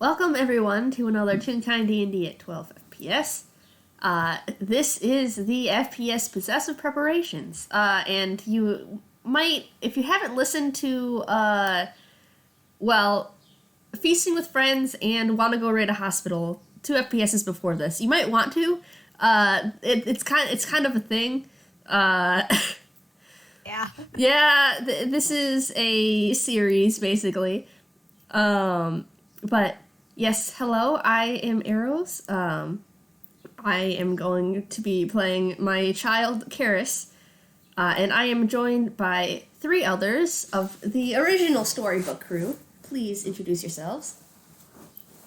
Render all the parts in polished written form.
Welcome everyone to another Toonkind D&D at 12 FPS. This is the FPS Possessive preparations, and you might, if you haven't listened to, Feasting with Friends and Want to Go Raid a Hospital, 2 FPSs before this, you might want to. It's kind of a thing. This is a series basically. But yes, hello, I am Arrows. I am going to be playing my child, Keris, and I am joined by 3 others of the original Storybook Group. Please introduce yourselves.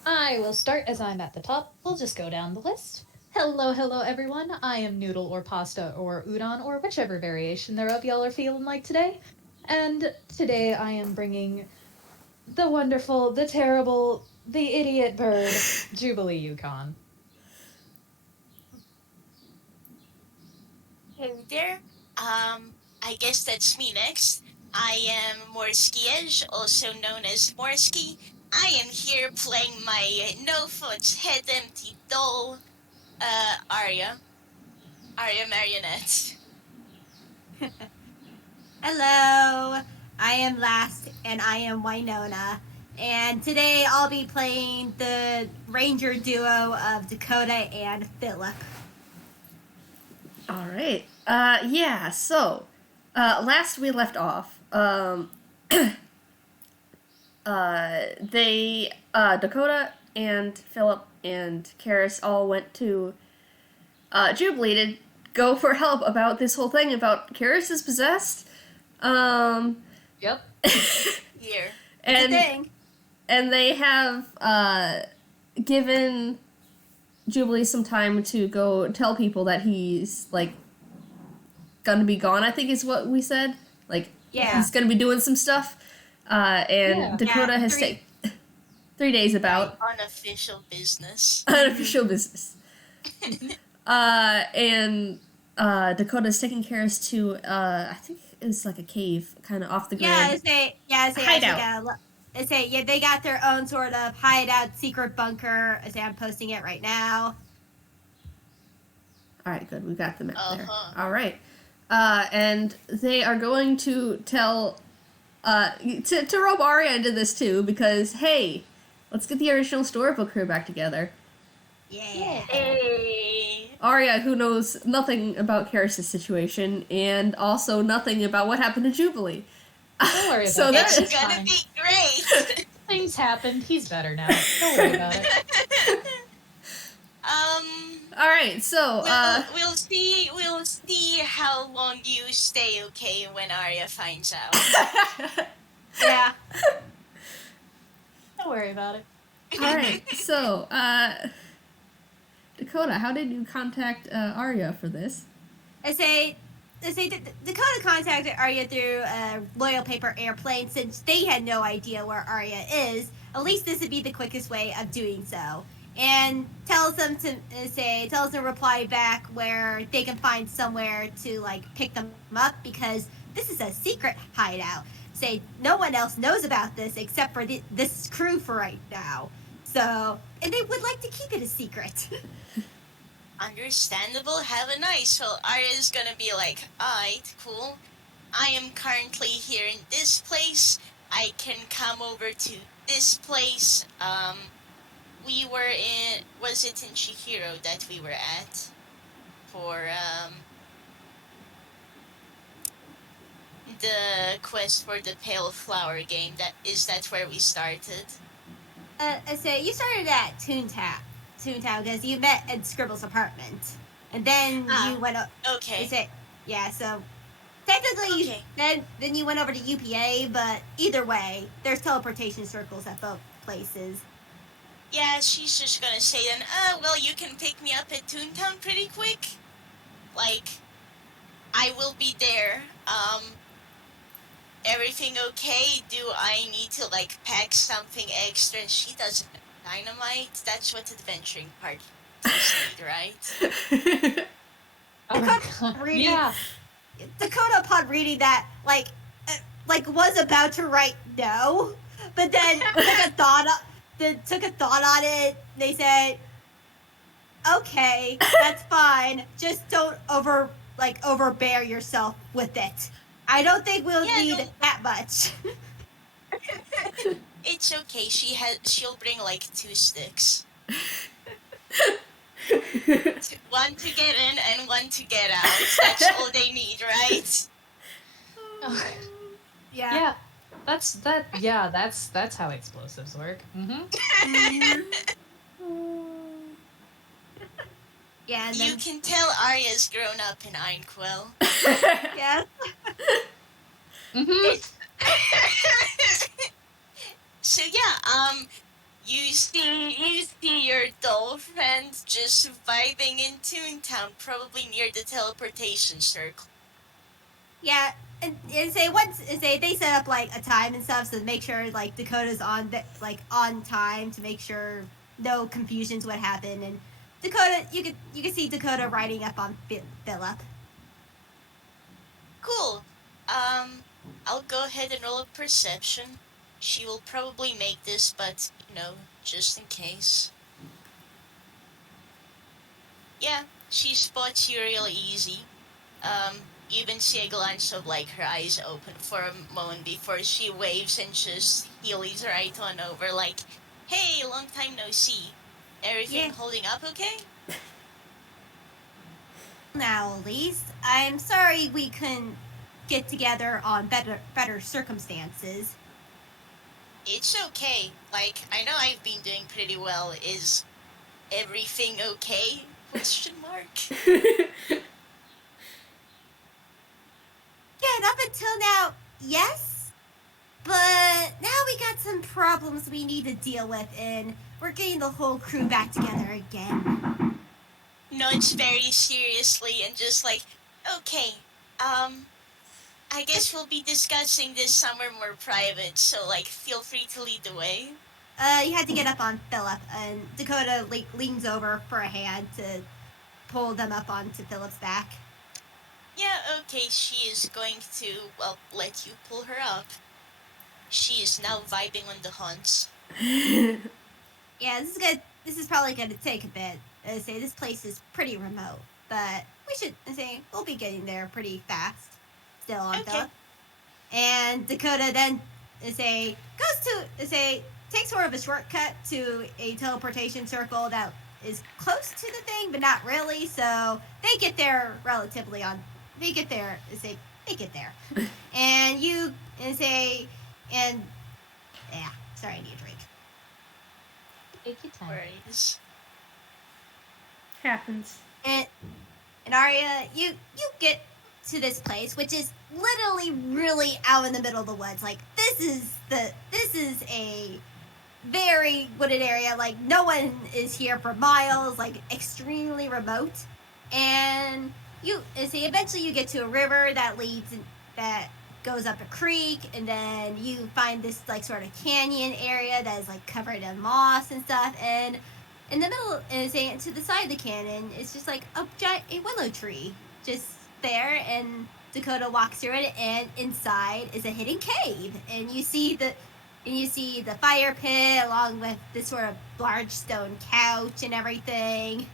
I will start as I'm at the top. We'll just go down the list. Hello everyone. I am Noodle or Pasta or Udon or whichever variation thereof y'all are feeling like today. And today I am bringing the wonderful, the terrible, the idiot bird, Jubilee Yukon. Hey there. I guess that's me next. I am Morski, also known as Morski. I am here playing my no-foot, head-empty doll, Aria. Aria Marionette. Hello, I am Last, and I am Winona. And today I'll be playing the ranger duo of Dakota and Phillip. Alright, so, last we left off, Dakota and Phillip and Keris all went to, Jubilee to go for help about this whole thing about Keris is possessed. Yep. Here. And they have, given Jubilee some time to go tell people that he's, gonna be gone, I think is what we said. He's gonna be doing some stuff. Dakota has taken 3 days about. Unofficial business. Unofficial business. Dakota's taking Keris to, I think it was like a cave, kind of off the grid. Hideout. They got their own sort of hideout, secret bunker. I'm posting it right now. Alright, good. We got the map there. Alright. And they are going to tell, to rope Aria into this too, because, hey, let's get the original Storybook Crew back together. Yeah. Hey. Aria, who knows nothing about Keris' situation, and also nothing about what happened to Jubilee. Don't worry about it. It's gonna be great. Things happened. He's better now. Don't worry about it. Alright, so, We'll see how long you stay okay when Aria finds out. Yeah. Don't worry about it. Alright, so, Dakota, how did you contact, Aria for this? Dakota contacted Aria through a loyal paper airplane since they had no idea where Aria is. At least this would be the quickest way of doing so. And tells them to reply back where they can find somewhere to pick them up because this is a secret hideout. No one else knows about this except for this crew for right now. So, and they would like to keep it a secret. Understandable. Have a nice. Well, Aria's gonna be like, alright, cool. I am currently here in this place. I can come over to this place. We were was it in Chihiro that we were at? For, the quest for the Pale Flower game. That where we started? You started at Toontown because you met at Scribble's apartment, and then you went up. Okay. So technically, then you went over to UPA, but either way, there's teleportation circles at both places. Yeah, she's just gonna say then, well, you can pick me up at Toontown pretty quick. I will be there. Everything okay? Do I need to, pack something extra? She doesn't have dynamite. That's what adventuring parties need, right? Dakota, upon reading that, was about to write no, but then, took a thought on it. They said, "Okay, that's fine. Just don't overbear yourself with it. I don't think we'll need that much." It's okay. She'll bring like 2 sticks. One to get in and one to get out. That's all they need, right? Yeah. That's how explosives work. Yeah, and You can tell Aria's grown up in Ironquill. Yes. So yeah, you see your doll friend just vibing in Toontown, probably near the teleportation circle. Yeah, and they set up like a time and stuff, so to make sure like Dakota's on time to make sure no confusions would happen. And Dakota, you can see Dakota riding up on Phillip. Cool. I'll go ahead and roll a perception. She will probably make this, but just in case. Yeah, she spots you real easy. You even see a glance of like her eyes open for a moment before she waves and just heelies right on over like, "Hey, long time no see. Everything holding up okay?" Now, at least I'm sorry we couldn't get together on better circumstances. It's okay. Like, I know I've been doing pretty well. Is everything okay? Question mark. Yeah, up until now, yes. But now we got some problems we need to deal with, and we're getting the whole crew back together again. Nods very seriously and just like, "Okay, I guess we'll be discussing this somewhere more private, so like feel free to lead the way." You had to get up on Phillip, and Dakota leans over for a hand to pull them up onto Phillip's back. Yeah, okay, she is going to, let you pull her up. She is now vibing on the haunts. Yeah, this is probably gonna take a bit. I say this place is pretty remote, but we'll be getting there pretty fast. Still on Phillip. And Dakota then takes sort of a shortcut to a teleportation circle that is close to the thing, but not really. So they get there They get there. And you sorry, I need a drink. Take your time. Worries. Happens. And Aria, you get to this place, which is literally really out in the middle of the woods. Like this is a very wooded area. Like no one is here for miles. Like extremely remote. And eventually you get to a river that goes up a creek, and then you find this like sort of canyon area that is like covered in moss and stuff. And in the middle, to the side of the canyon, it's just like a willow tree just there, and Dakota walks through it, and inside is a hidden cave, and you see the fire pit along with this sort of large stone couch and everything.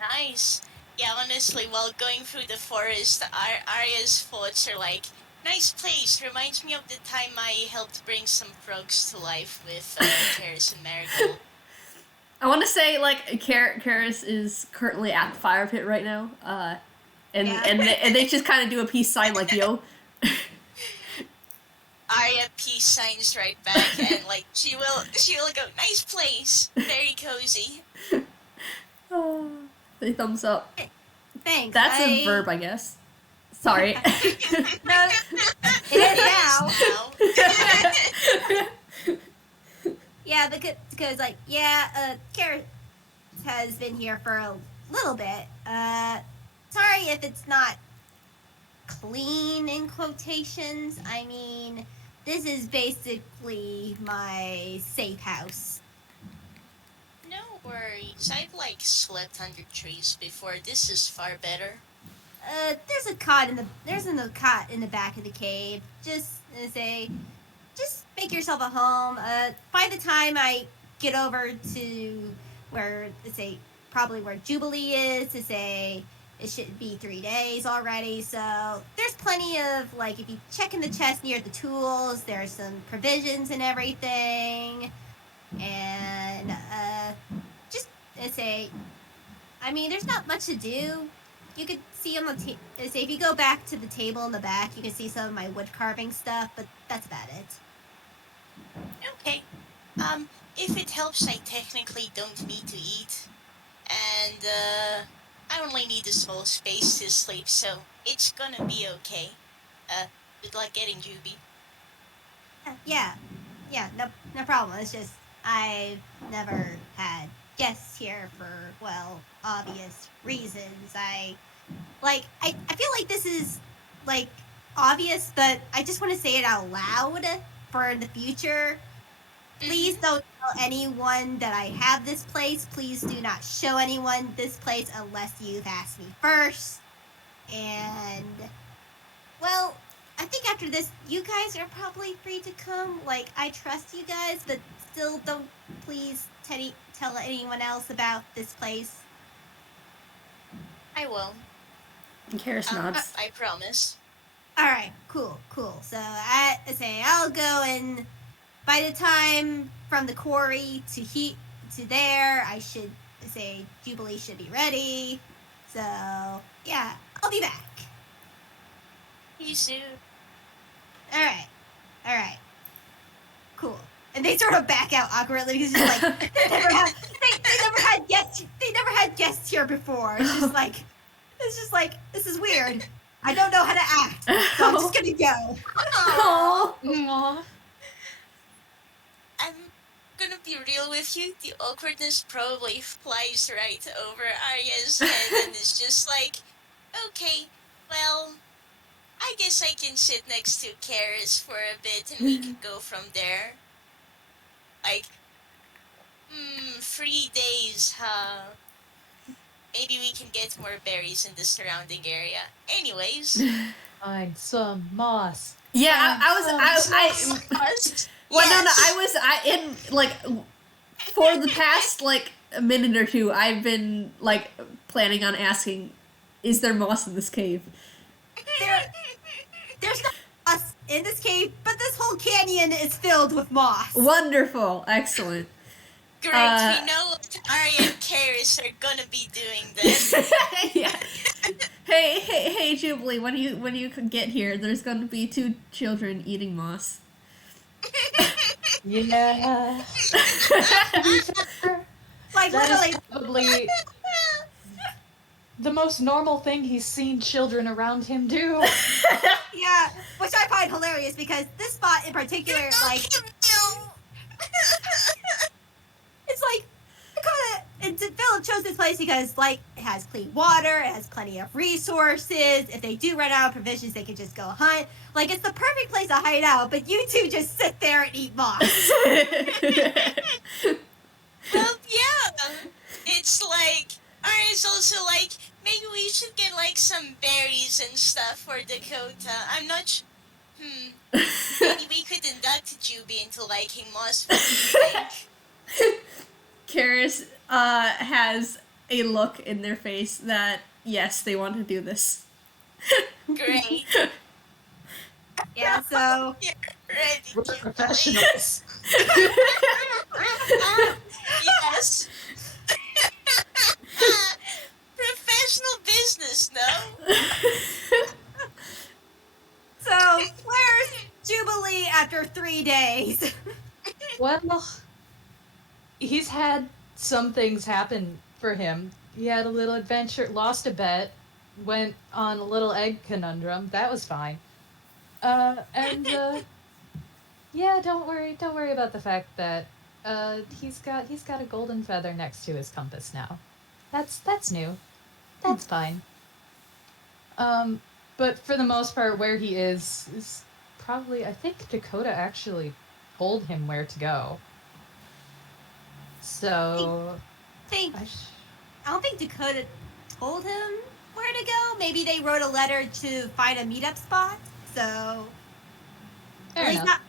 Nice. Yeah, honestly, while going through the forest, Aria's thoughts are like, "Nice place. Reminds me of the time I helped bring some frogs to life with Keris and Marigold." I want to say, like, Keris is currently at the fire pit right now, and they just kind of do a peace sign, like, yo. Aria peace signs right back, and like she will go, "Nice place, very cozy." Oh, they thumbs up. Thanks. That's a verb, I guess. Sorry. No, it is now. Yeah, because like Keris has been here for a little bit. Sorry if it's not clean in quotations. I mean, this is basically my safe house. No worries. I've like slept under trees before. This is far better. There's a cot in the back of the cave. Just make yourself a home. By the time I get over to where, let's say, probably where Jubilee is, to say it should be 3 days already. So there's plenty of, like, if you check in the chest near the tools, there's some provisions and everything. And just to say, I mean, there's not much to do. You could see on the say if you go back to the table in the back, you can see some of my wood carving stuff, but that's about it. Okay. If it helps, I technically don't need to eat. And, I only need a small space to sleep, so it's gonna be okay. Good luck getting Juby. Yeah, no problem. It's just I've never had guests here for, well, obvious reasons. I feel like this is, like, obvious, but I just want to say it out loud for the future. Please don't tell anyone that I have this place. Please do not show anyone this place unless you've asked me first. And, well, I think after this, you guys are probably free to come. Like, I trust you guys, but still don't please tell anyone else about this place. I will. And Keris nods. I promise. Alright, cool. So, I say I'll go, and by the time from the quarry to there, I should say Jubilee should be ready. So, yeah, I'll be back. See you soon. Alright. Cool. And they sort of back out awkwardly because it's just like they never had guests here before. It's just like this is weird. I don't know how to act, so I'm just gonna go. Aww. I'm gonna be real with you. The awkwardness probably flies right over Aria's head and it's just like, okay, well, I guess I can sit next to Keris for a bit and we can go from there. Like, 3 days, huh? Maybe we can get more berries in the surrounding area. Anyways. Find some moss. Yeah, for the past, like, a minute or two, I've been, like, planning on asking, is there moss in this cave? There's no moss in this cave, but this whole canyon is filled with moss. Wonderful. Excellent. Great, we know what Aria and Keris are gonna be doing then. Yeah. Hey, Jubilee, when you can get here, there's gonna be 2 children eating moss. Yeah. Like, That literally. is probably the most normal thing he's seen children around him do. Yeah, which I find hilarious because this spot in particular, like, it's like, Dakota and Phillip chose this place because, like, it has clean water, it has plenty of resources. If they do run out of provisions, they can just go hunt. Like, it's the perfect place to hide out, but you two just sit there and eat moss. Well, yeah. It's like, Aria's also like, maybe we should get, like, some berries and stuff for Dakota. I'm not maybe we could induct Juby into liking moss. What do you think? Keris has a look in their face that, yes, they want to do this. Great. Yeah, so. You're ready. We're professionals. Yes. Professional business, no? So, where's Jubilee after 3 days? Well, he's had some things happen for him. He had a little adventure, lost a bet, went on a little egg conundrum. That was fine. Yeah, don't worry about the fact that he's got a golden feather next to his compass now. That's new. That's fine. But for the most part, where he is probably, I think Dakota actually told him where to go. So I don't think Dakota told him where to go. Maybe they wrote a letter to find a meetup spot. So fair at least enough.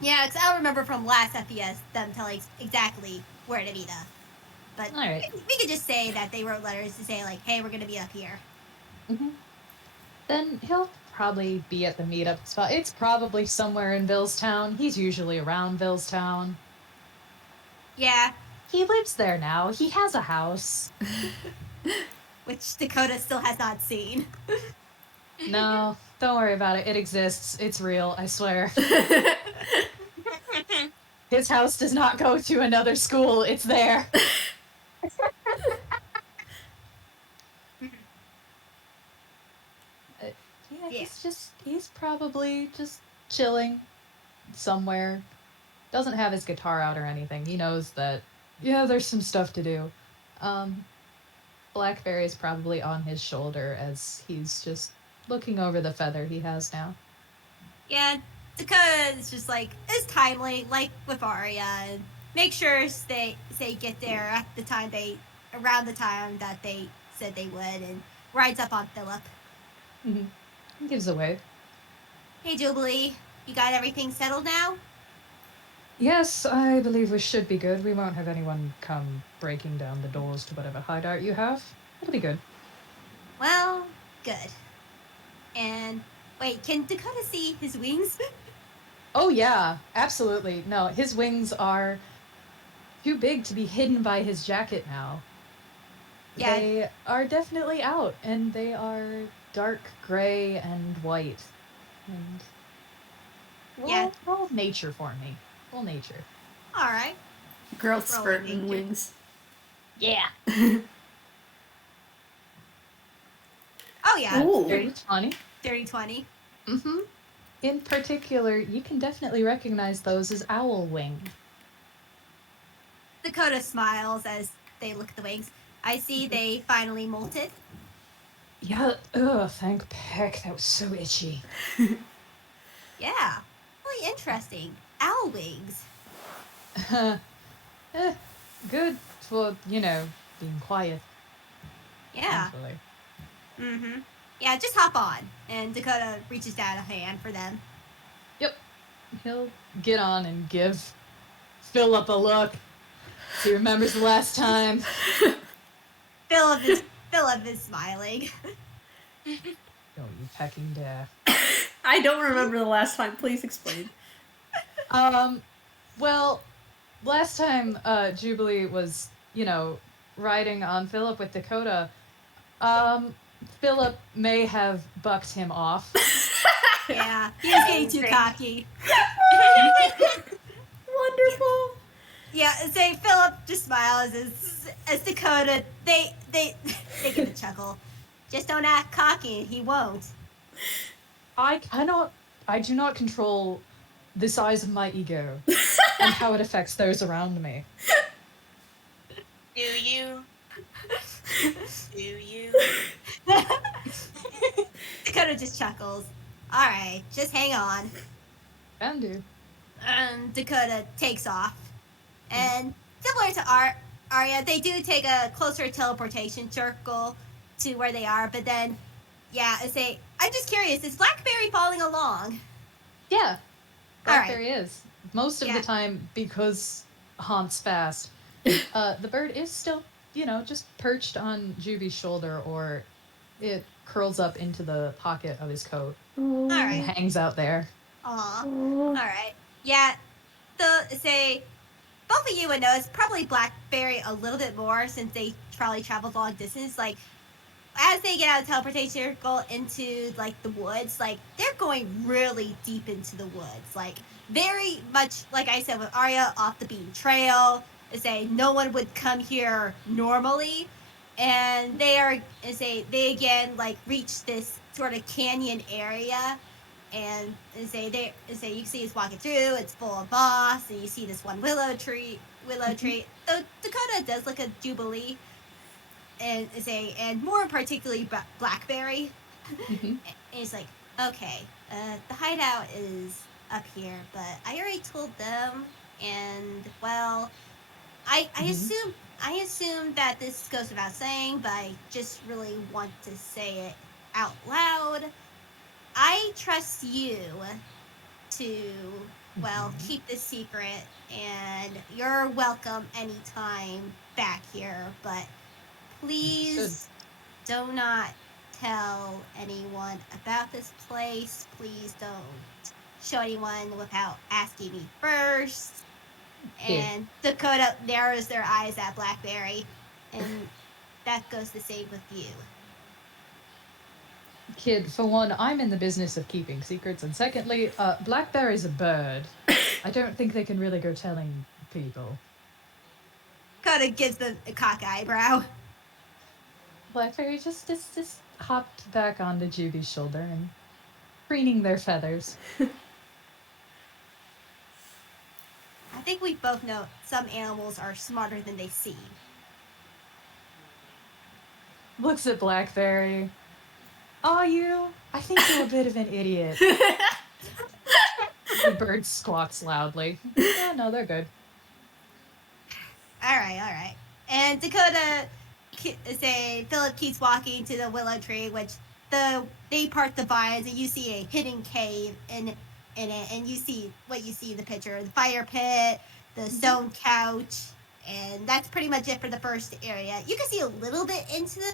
Yeah, because I don't remember from last FPS them telling exactly where to meet up. But All right. we could just say that they wrote letters to say, like, hey, we're going to be up here. Mm-hmm. Then he'll probably be at the meetup spot. It's probably somewhere in Villestown. He's usually around Villestown. Yeah, He lives there now. He has a house. which Dakota still has not seen. No, don't worry about it. It exists. It's real, I swear. His house does not go to another school. It's there. Yeah, he's probably just chilling somewhere. Doesn't have his guitar out or anything. He knows that, yeah, there's some stuff to do. Blackberry is probably on his shoulder as he's just looking over the feather he has now. Yeah, Dakota is just like, it's timely, like with Aria, and make sure they get there at the time around the time that they said they would, and rides up on Phillip. Mm-hmm. He gives away. Hey, Jubilee, you got everything settled now? Yes, I believe we should be good. We won't have anyone come breaking down the doors to whatever hideout you have. It'll be good. Well, good. And wait, can Dakota see his wings? Oh yeah, absolutely. No, his wings are too big to be hidden by his jacket now. Yeah. They are definitely out, and they are dark gray and white. And roll nature for me. Roll nature. All right. Growth spurt and wings. Yeah. Oh yeah. Ooh. 30-20. 30-20. Mm-hmm. In particular, you can definitely recognize those as owl wing. Dakota smiles as they look at the wings. I see they finally molted. Yeah, thank Peck. That was so itchy. Yeah, really interesting. Owl wings. Good for, being quiet. Yeah. Thankfully. Mm-hmm. Yeah, just hop on. And Dakota reaches down a hand for them. Yep. He'll get on and give Phillip a look. He remembers the last time. Phillip is smiling. Oh, you pecking dare. I don't remember the last time. Please explain. Well, last time Jubilee was, riding on Phillip with Dakota, Phillip may have bucked him off. Yeah, he was getting too cocky. Wonderful. Yeah, say Phillip just smiles as Dakota they give a chuckle. Just don't act cocky and he won't. I do not control the size of my ego and how it affects those around me. Do you? Do you? Dakota just chuckles. Alright, just hang on. Can do. And Dakota takes off. And similar to Aria, they do take a closer teleportation circle to where they are, but then, I'm just curious, is Blackberry following along? Yeah, Blackberry is. Most of Yeah. the time, because Haunt's fast, the bird is still, just perched on Juby's shoulder, or it curls up into the pocket of his coat All and right. hangs out there. Aw. Alright. Yeah, both of you would know it's probably Blackberry a little bit more since they probably traveled long distance. Like, as they get out of the teleportation circle into, like, the woods, like, they're going really deep into the woods. Like, very much, like I said, with Aria, off the beaten trail. No one would come here normally. And they again, like, reach this sort of canyon area. And you can see it's walking through, it's full of moss, and you see this one willow tree. Though Dakota does look at Jubilee, and more particularly Blackberry. Mm-hmm. And it's like, okay, the hideout is up here, but I already told them, and well, I assume that this goes without saying, but I just really want to say it out loud. I trust you to well, keep this secret, and you're welcome anytime back here, but please do not tell anyone about this place. Please don't show anyone without asking me first. And Dakota narrows their eyes at Blackberry, and that goes the same with you. Kid, for one, I'm in the business of keeping secrets, and secondly, Blackberry's a bird. I don't think they can really go telling people. Dakota gives them a cock eyebrow. Blackberry just hopped back onto Juby's shoulder and preening their feathers. I think we both know some animals are smarter than they seem. Looks at Blackberry. Are you? I think you're a bit of an idiot. The bird squawks loudly. Yeah, no, they're good. All right. And Dakota Philip keeps walking to the willow tree, which they part the vines, and you see a hidden cave in it, and you see what you see in the picture: the fire pit, the stone couch, and that's pretty much it for the first area. You can see a little bit into the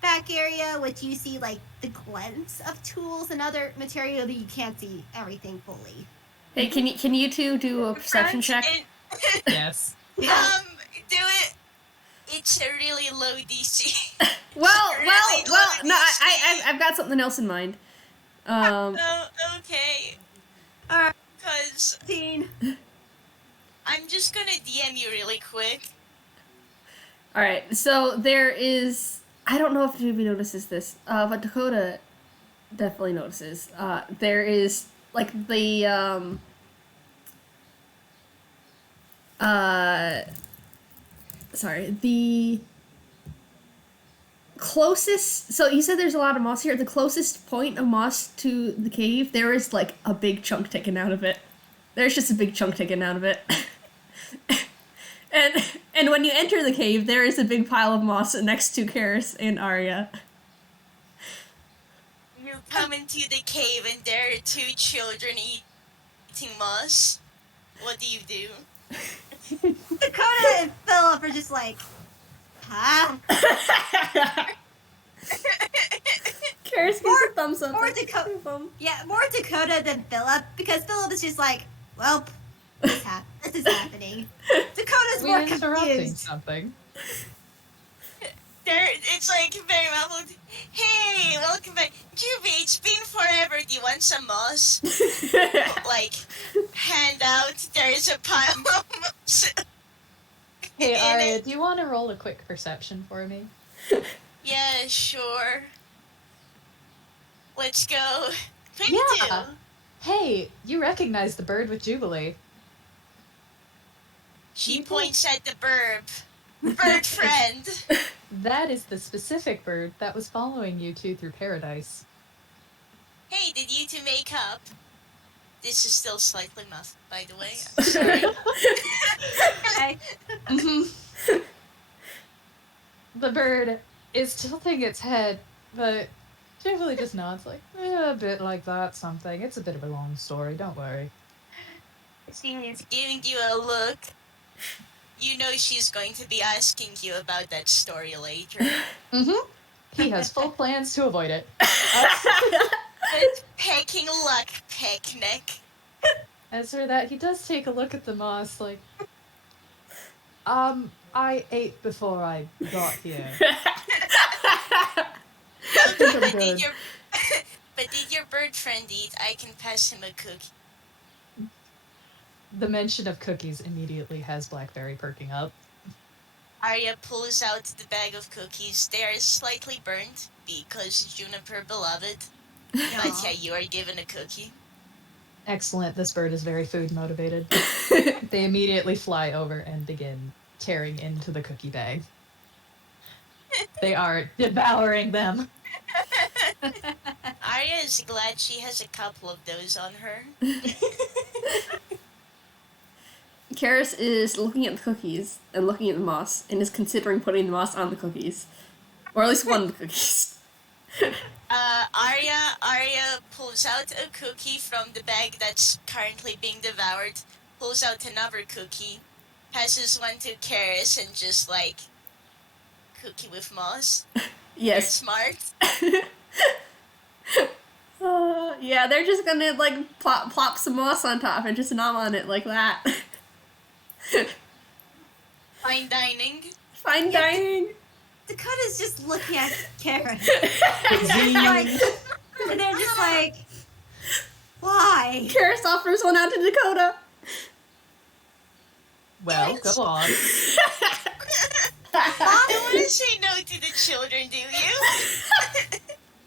back area, which you see like the glimpse of tools and other material, but you can't see everything fully. Hey, can you two do a perception check? Yes. Do it. It's a really low DC. Well, no, I've got something else in mind. Oh, okay. Alright. Because I'm just gonna DM you really quick. Alright, so there is... I don't know if Juby notices this, but Dakota definitely notices. There is, like, the, the closest... So you said there's a lot of moss here. The closest point of moss to the cave, there is, like, a big chunk taken out of it. There's just a big chunk taken out of it. And when you enter the cave, there is a big pile of moss next to Keris and Aria. You come into the cave and there are two children eating moss. What do you do? Dakota and Philip are just like, huh? Keris gives a thumbs up. More Dakota than Philip, because Philip is just like, well, this is happening. Dakota's more interrupting confused. something. It's like very muffled. Hey, welcome back. Juby, it's been forever. Do you want some moss? Like, hand out. There's a pile of moss. Hey, Aria, do you want to roll a quick perception for me? Yeah, sure. Let's go. 22. Yeah. Hey, you recognize the bird with Jubilee. She points at the bird friend. That is the specific bird that was following you two through paradise. Hey, did you two make up? This is still slightly muffled, by the way. I'm sorry. Mm-hmm. The bird is tilting its head, but Jubilee just nods like, a bit like that, something. It's a bit of a long story, don't worry. She's giving you a look. You know she's going to be asking you about that story later. Mm-hmm. He has full plans to avoid it. Good pecking luck, picnic. As for that, he does take a look at the moss, like, I ate before I got here. But did your bird friend eat? I can pass him a cookie. The mention of cookies immediately has Blackberry perking up. Aria pulls out the bag of cookies. They are slightly burnt because Juniper beloved. But yeah, you are given a cookie. Excellent. This bird is very food motivated. They immediately fly over and begin tearing into the cookie bag. They are devouring them. Aria is glad she has a couple of those on her. Keris is looking at the cookies and looking at the moss and is considering putting the moss on the cookies. Or at least one of the cookies. Aria pulls out a cookie from the bag that's currently being devoured, pulls out another cookie, passes one to Keris, and just like, cookie with moss. You're Yes. smart. Yeah, they're just gonna like plop some moss on top and just nom on it like that. Fine dining. Fine dining. Dakota's just looking at Keris. And they're just like, why? Keris offers one out to Dakota. Well, go on. You don't want to say no to the children, do you?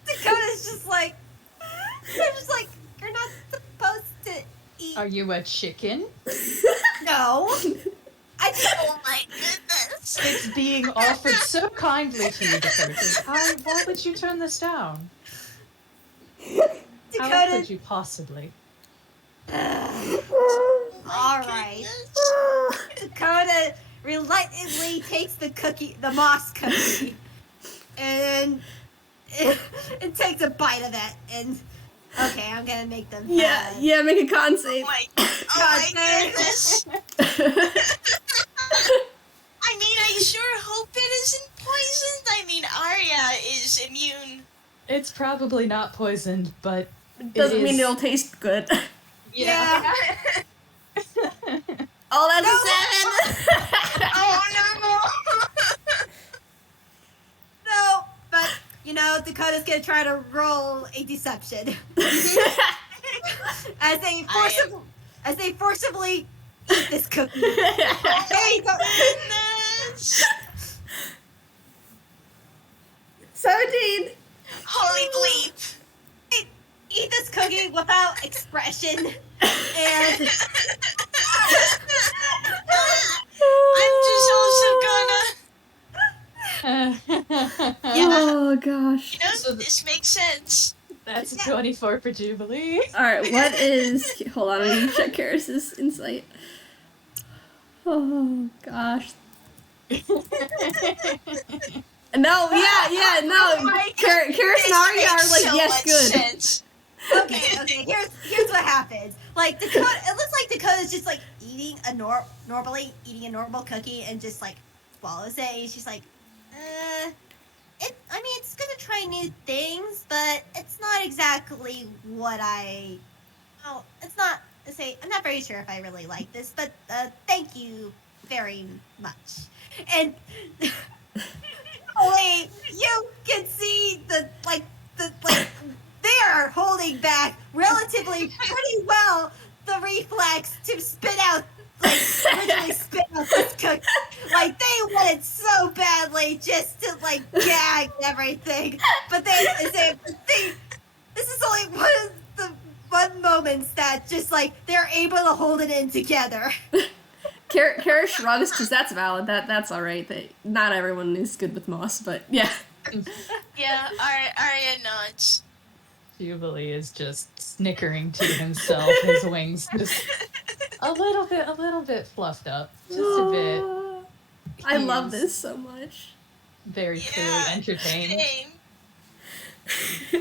Dakota's just like, they're just like, you're not supposed to eat. Are you a chicken? No. I just, Oh my goodness. It's being offered so kindly to you, Dakota. Why would you turn this down? How Dakota. could you possibly? All right. Dakota reluctantly takes the moss cookie, and takes a bite of it. And okay, I'm gonna make them. Yeah, make a con save. Oh my goodness. I mean, I sure hope it isn't poisoned. I mean, Aria is immune. It's probably not poisoned, but Doesn't mean it'll taste good. Yeah. Oh, that's a 7! Oh no! No, but Dakota's gonna try to roll a deception as they forcibly eat this cookie. There you go. Goodness! 17! Holy bleep! Eat this cookie without expression, and I'm just also gonna. Oh, gosh. You know, this makes sense. That's a 24 for Jubilee. Alright, what is... Hold on, I need to check Keris' insight. Oh, gosh. No, no. Keris and Aria are like, so yes, much good. sense. okay. Here's what happens. Like Dakota, it looks like Dakota's just like eating a normally eating a normal cookie and just like swallows it. And she's like, it's gonna try new things, but it's not exactly what it's not. I'm not very sure if I really like this, but thank you very much. And wait, you can see they are holding back relatively pretty well the reflex to spit out originally spit out this cookie. Like they wanted so badly just to gag everything, but this is only one of the fun moments that just they're able to hold it in together. Keris shrugs because that's valid. That's all right. Not everyone is good with moss, but yeah. Yeah, Aria nods. Jubilee is just snickering to himself, his wings just a little bit fluffed up. Just a bit. I love He's this so much. very clearly entertained. Same.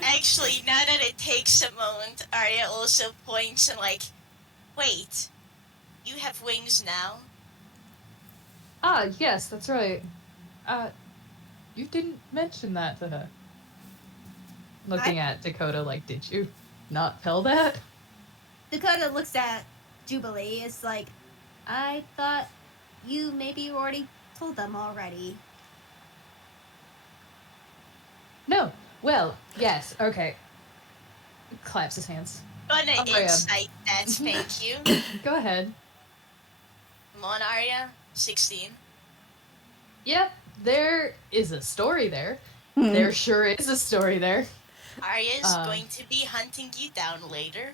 Actually, now that it takes a moment, Aria also points and wait, you have wings now? Ah, yes, that's right. You didn't mention that to her. Looking at Dakota did you not tell that? Dakota looks at Jubilee. It's like, I thought you maybe already told them already. No. Well, yes, okay. Claps his hands. Gonna Aria. insight that, thank you. Go ahead. Come on, Aria. 16. Yep, there is a story there. Hmm. There sure is a story there. Aria's going to be hunting you down later.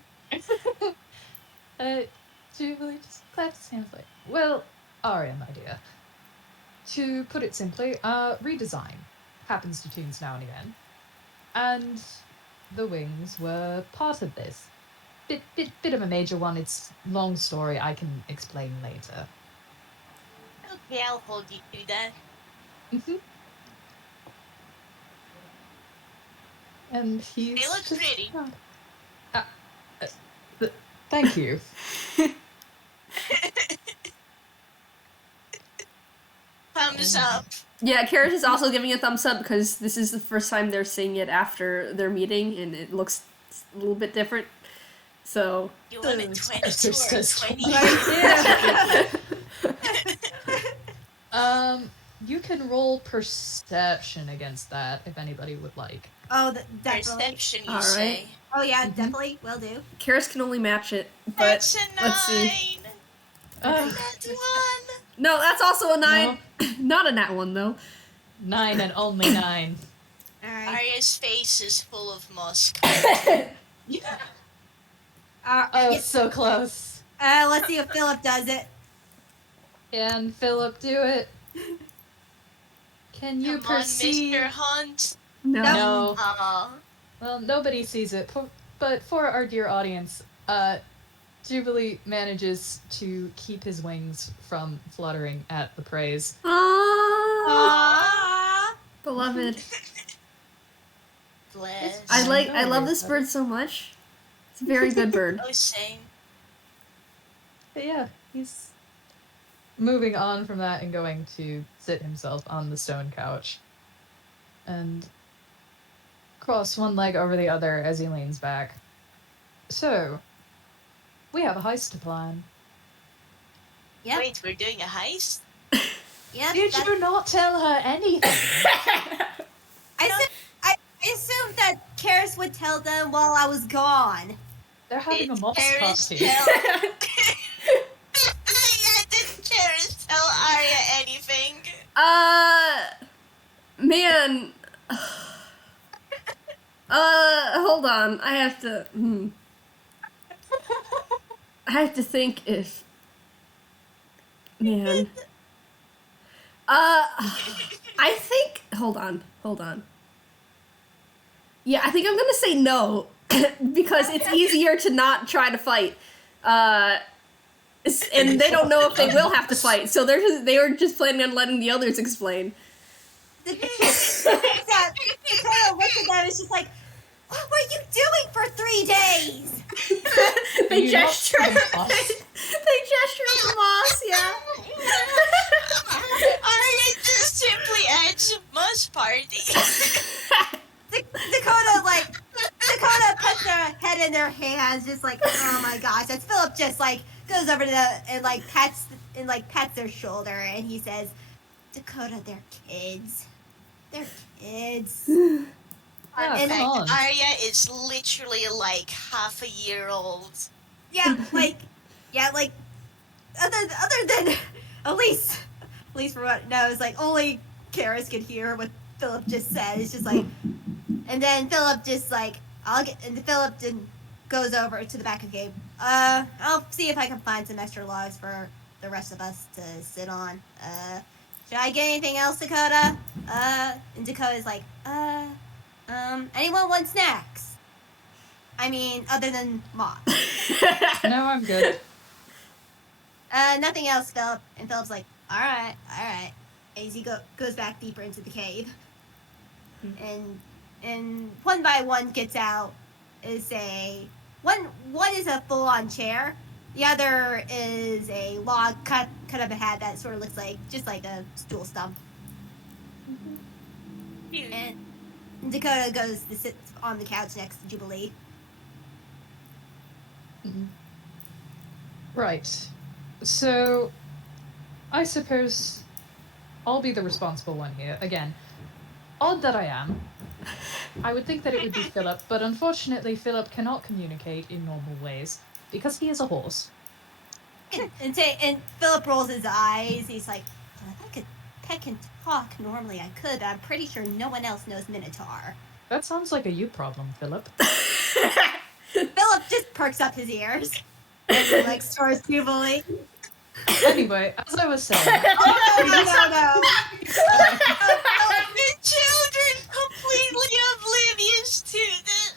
Jubilee just claps his hands well, Aria, my dear. To put it simply, redesign happens to tunes now and again. And the wings were part of this. Bit of a major one. It's long story. I can explain later. Okay, I'll hold you to that. And he's They look just pretty. Thank you. Thumbs up. Yeah, Keris is also giving a thumbs up because this is the first time they're seeing it after their meeting, and it looks a little bit different. So. You want a 22 or a 20? Yeah. You can roll perception against that if anybody would like. Oh, definitely. Perception, you All right. say? Oh yeah, definitely. Will do. Keris can only match it, but That's a 9. let's see. That's 1. No, that's also a 9. No. Not a nat 1 though. 9 and only 9. All right. Arya's face is full of musk. Yeah. Yeah. So close. Let's see if Philip does it. And Philip, do it. Can you Come on, perceive? Mr. Hunt. No. No. Aw. Well, nobody sees it, but for our dear audience, Jubilee manages to keep his wings from fluttering at the praise. Aww. Beloved. Bless. I love this bird so much. It's a very good bird. Oh, same. But yeah, he's moving on from that and going to sit himself on the stone couch and cross one leg over the other as he leans back. So, we have a heist to plan. Yep. Wait, we're doing a heist? Yep. Did you not tell her anything? I assumed that Keris would tell them while I was gone. They're having a Did moss Keris party. tell... Yeah, did Keris tell Aria anything? Man. Hold on. I have to think if... Man. I think... Hold on. Yeah, I think I'm gonna say no. Because it's easier to not try to fight. And they don't know if they will have to fight, so they were just planning on letting the others explain. Dakota looked at them and she's like, "What were you doing for 3 days?" They You not gesture. see the moss? They gesture at the moss, yeah. Aria just simply adds a bus party. Dakota puts their head in their hands, just like, oh my gosh. As Philip just like goes over to them and pats their shoulder, and he says, "Dakota, they're kids. They're kids." Yeah, In come fact, on. Aria is literally like half a year old. Yeah, other than at least for what knows, like only Keris could hear what Philip just said. It's just like, and then Philip just like, Philip then goes over to the back of the game. I'll see if I can find some extra logs for the rest of us to sit on. Should I get anything else, Dakota? And Dakota's like, anyone want snacks? I mean, other than moss. No, I'm good. Nothing else, Philip. And Philip's like, all right. As he goes back deeper into the cave. And one by one gets out one is a full-on chair. The other is a log cut of a hat that sort of looks like just like a stool stump. And Dakota goes to sit on the couch next to Jubilee. Right. So, I suppose I'll be the responsible one here. Again, odd that I am. I would think that it would be Philip, but unfortunately Philip cannot communicate in normal ways because he is a horse. And Philip rolls his eyes. He's like, well, if I could peck and talk normally, I could, but I'm pretty sure no one else knows Minotaur. That sounds like a you problem, Philip. Philip just perks up his ears. And he looks towards Jubilee. Anyway, as I was saying... No. The children completely oblivious to this.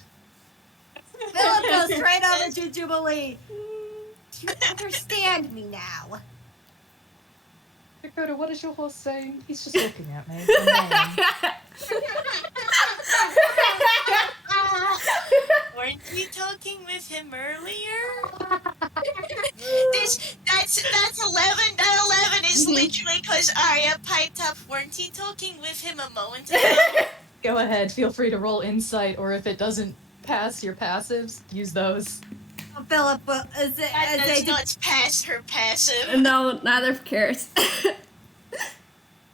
Philip goes straight over to Jubilee. Do you understand me now? Dakota, what is your horse saying? He's just looking at me. Weren't you talking with him earlier? That's 11. That 11 is literally because Aria piped up. Weren't you talking with him a moment ago? Go ahead, feel free to roll insight, or if it doesn't pass your passives, use those. Philip, That does not pass her passive. No, neither for Keris.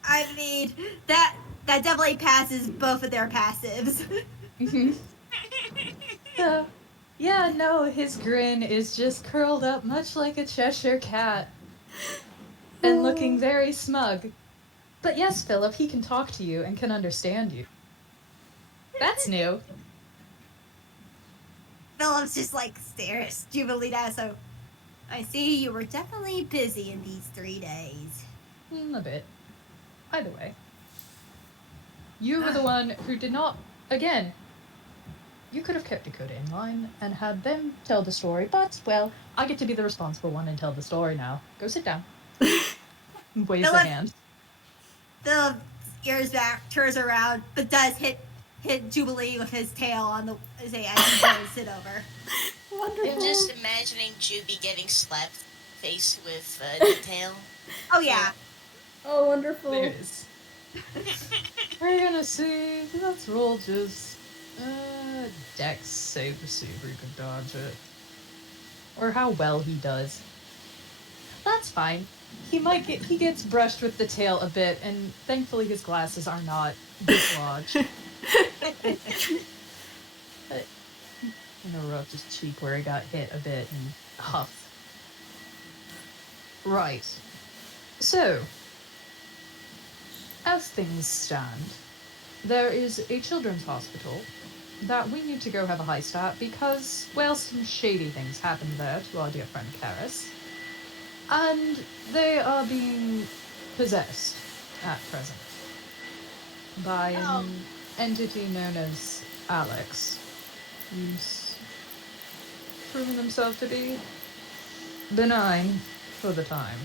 I mean, that definitely passes both of their passives. Yeah, no, his grin is just curled up much like a Cheshire cat. And looking very smug. But yes, Philip, he can talk to you and can understand you. That's new. Philip's just like stares Jubilee down, so I see you were definitely busy in these 3 days. A bit. Either way. You were the one who did not... Again, you could have kept Dakota in line and had them tell the story, but, well, I get to be the responsible one and tell the story now. Go sit down. Waves a hand. Philip ears back, turns around, but does hit Jubilee with his tail on the as he goes to sit over. Wonderful. I'm just imagining Juby getting slapped face with the tail. Oh yeah. Oh, wonderful. There it is. We're gonna see. Let's roll just Dex save to see if we can dodge it, or how well he does. That's fine. He gets brushed with the tail a bit, and thankfully his glasses are not dislodged. But rubbed his cheek where he got hit a bit and huffed. Right. So, as things stand, there is a children's hospital that we need to go have a heist at because, well, some shady things happened there to our dear friend Keris. And they are being possessed at present by an entity known as Alex, who's proven himself to be benign for the time.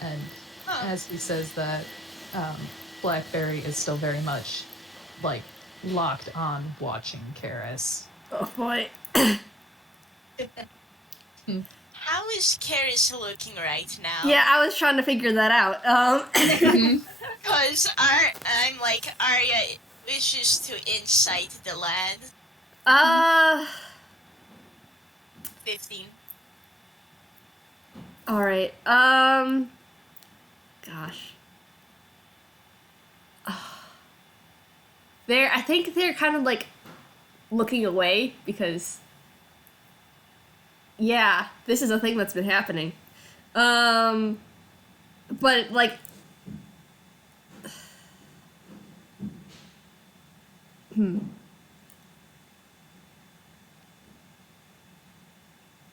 And as he says that, Blackberry is still very much, like, locked on watching Keris. Oh boy. How is Keris looking right now? Yeah, I was trying to figure that out. Because I'm like, Aria wishes to incite the lad. 15. Alright, gosh. I think they're kind of, like, looking away, because... Yeah, this is a thing that's been happening. But, like...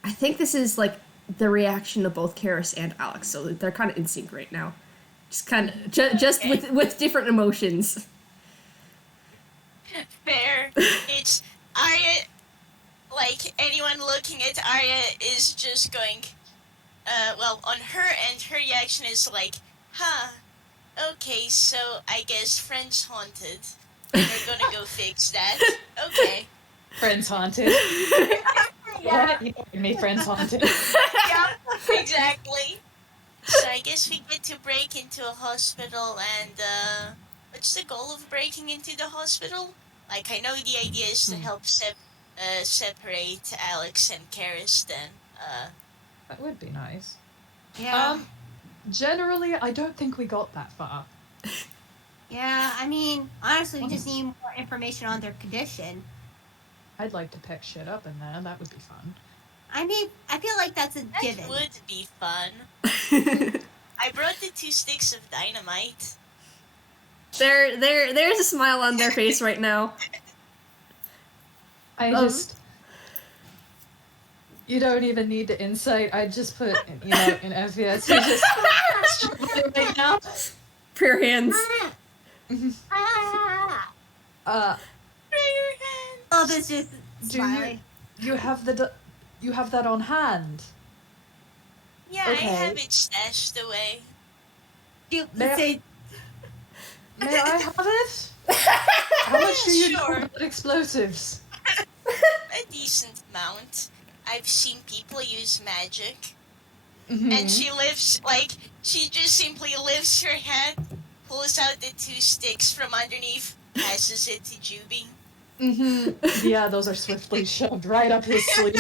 I think this is, like, the reaction of both Keris and Alex, so they're kind of in sync right now. Just kind of, just with different emotions. Fair. It's Aria, like, anyone looking at Aria is just going, well, on her end, her reaction is like, okay, so I guess friend's haunted. We're gonna go fix that. Okay. Friends haunted. Yeah, you heard me, friends haunted. Yeah, exactly. So I guess we get to break into a hospital and, what's the goal of breaking into the hospital? Like, I know the idea is to help separate Alex and Keris then, That would be nice. Yeah. Generally, I don't think we got that far. Yeah, I mean, honestly, we just need more information on their condition. I'd like to pick shit up in there. That would be fun. I mean, I feel like that's a that given. would be fun. I brought the 2 sticks of dynamite. There's a smile on their face right now. You don't even need the insight. I just put, in FPS. You just struggling right now. Prayer hands. Oh, this just smiling. You have that on hand? Yeah, Okay. I have it stashed away. May I have it? How much do you know Sure. about explosives? a decent amount. I've seen people use magic. Mhm. And she just simply lifts her hand, pulls out the 2 sticks from underneath, passes it to Juby. Yeah, those are swiftly shoved right up his sleeve.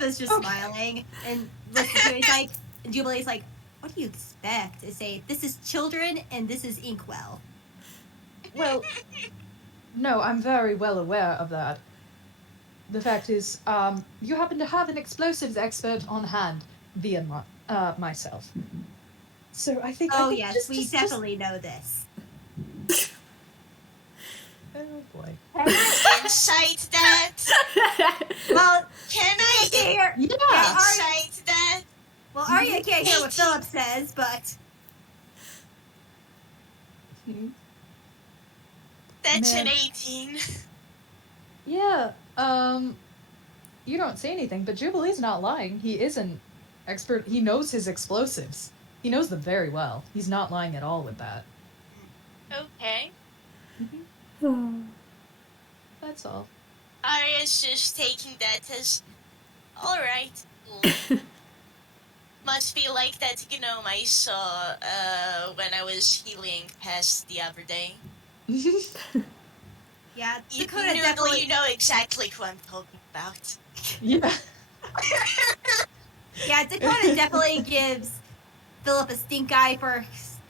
Is just smiling and listen to it. He's like, and Jubilee's like, what do you expect? To say, this is children and this is Inkwell. Well, no, I'm very well aware of that. The fact is, you happen to have an explosives expert on hand via myself. So I think. Oh, I think yes, we definitely know this. Oh boy. Can I incite that? Well, Can I hear. Yeah. incite that? Well, Aria can't hear what Philip says, but That's Man. an 18. Yeah. You don't say anything, but Jubilee's not lying. He is an expert. He knows his explosives. He knows them very well. He's not lying at all with that. Okay. That's all. Aria's just taking that as, alright, cool. Must be like that gnome I saw when I was healing past the other day. yeah, You, Dakota Noodle, definitely. you know exactly who I'm talking about. Yeah. Yeah, Dakota definitely gives Philip a stink eye for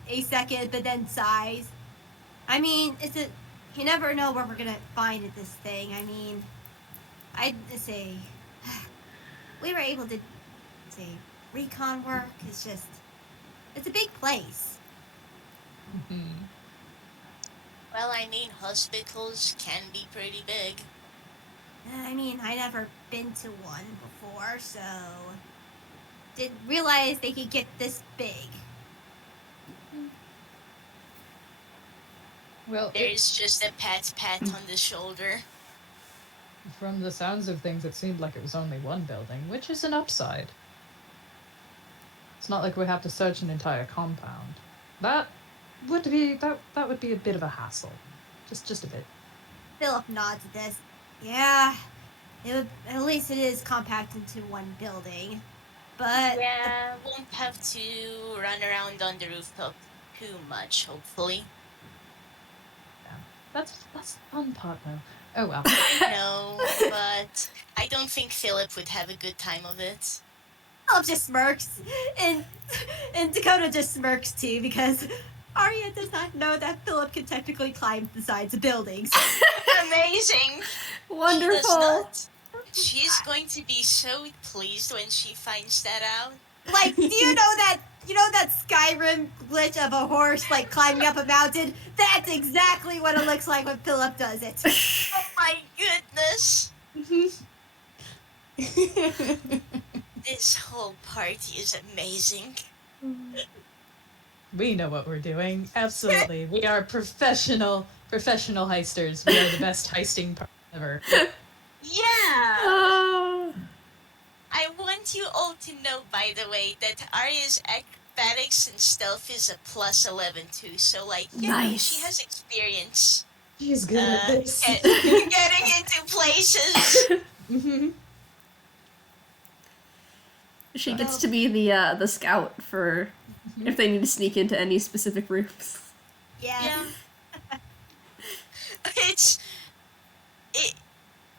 a second, but then sighs. I mean, you never know where we're gonna find this thing. I mean, I'd say we were able to say recon work. It's a big place. Well, I mean, hospitals can be pretty big. I mean, I never been to one before, so didn't realize they could get this big. Well, There's just a pat on the shoulder. from the sounds of things, it seemed like it was only one building, which is an upside. It's not like we have to search an entire compound. That would be a bit of a hassle. Just a bit. Philip nods at this. Yeah, at least it is compact into one building. But Yeah, won't have to run around on the rooftop too much, hopefully. That's the fun part, though. Oh well. No, but I don't think Philip would have a good time of it. Philip just smirks, and Dakota just smirks too because Aria does not know that Philip can technically climb the sides of buildings. Amazing! Wonderful. She does not. She's going to be so pleased when she finds that out. Like, do you know that Skyrim glitch of a horse like climbing up a mountain? That's exactly what it looks like when Philip does it. Oh my goodness! This whole party is amazing. We know what we're doing. Absolutely. We are professional heisters. We are the best heisting part ever. Yeah! Oh. I want you all to know, by the way, that Aria's acrobatics and stealth is a plus 11 too. So, like, you know, Nice. she has experience She's good at this. getting into places. She gets to be the scout for if they need to sneak into any specific rooms. Yeah.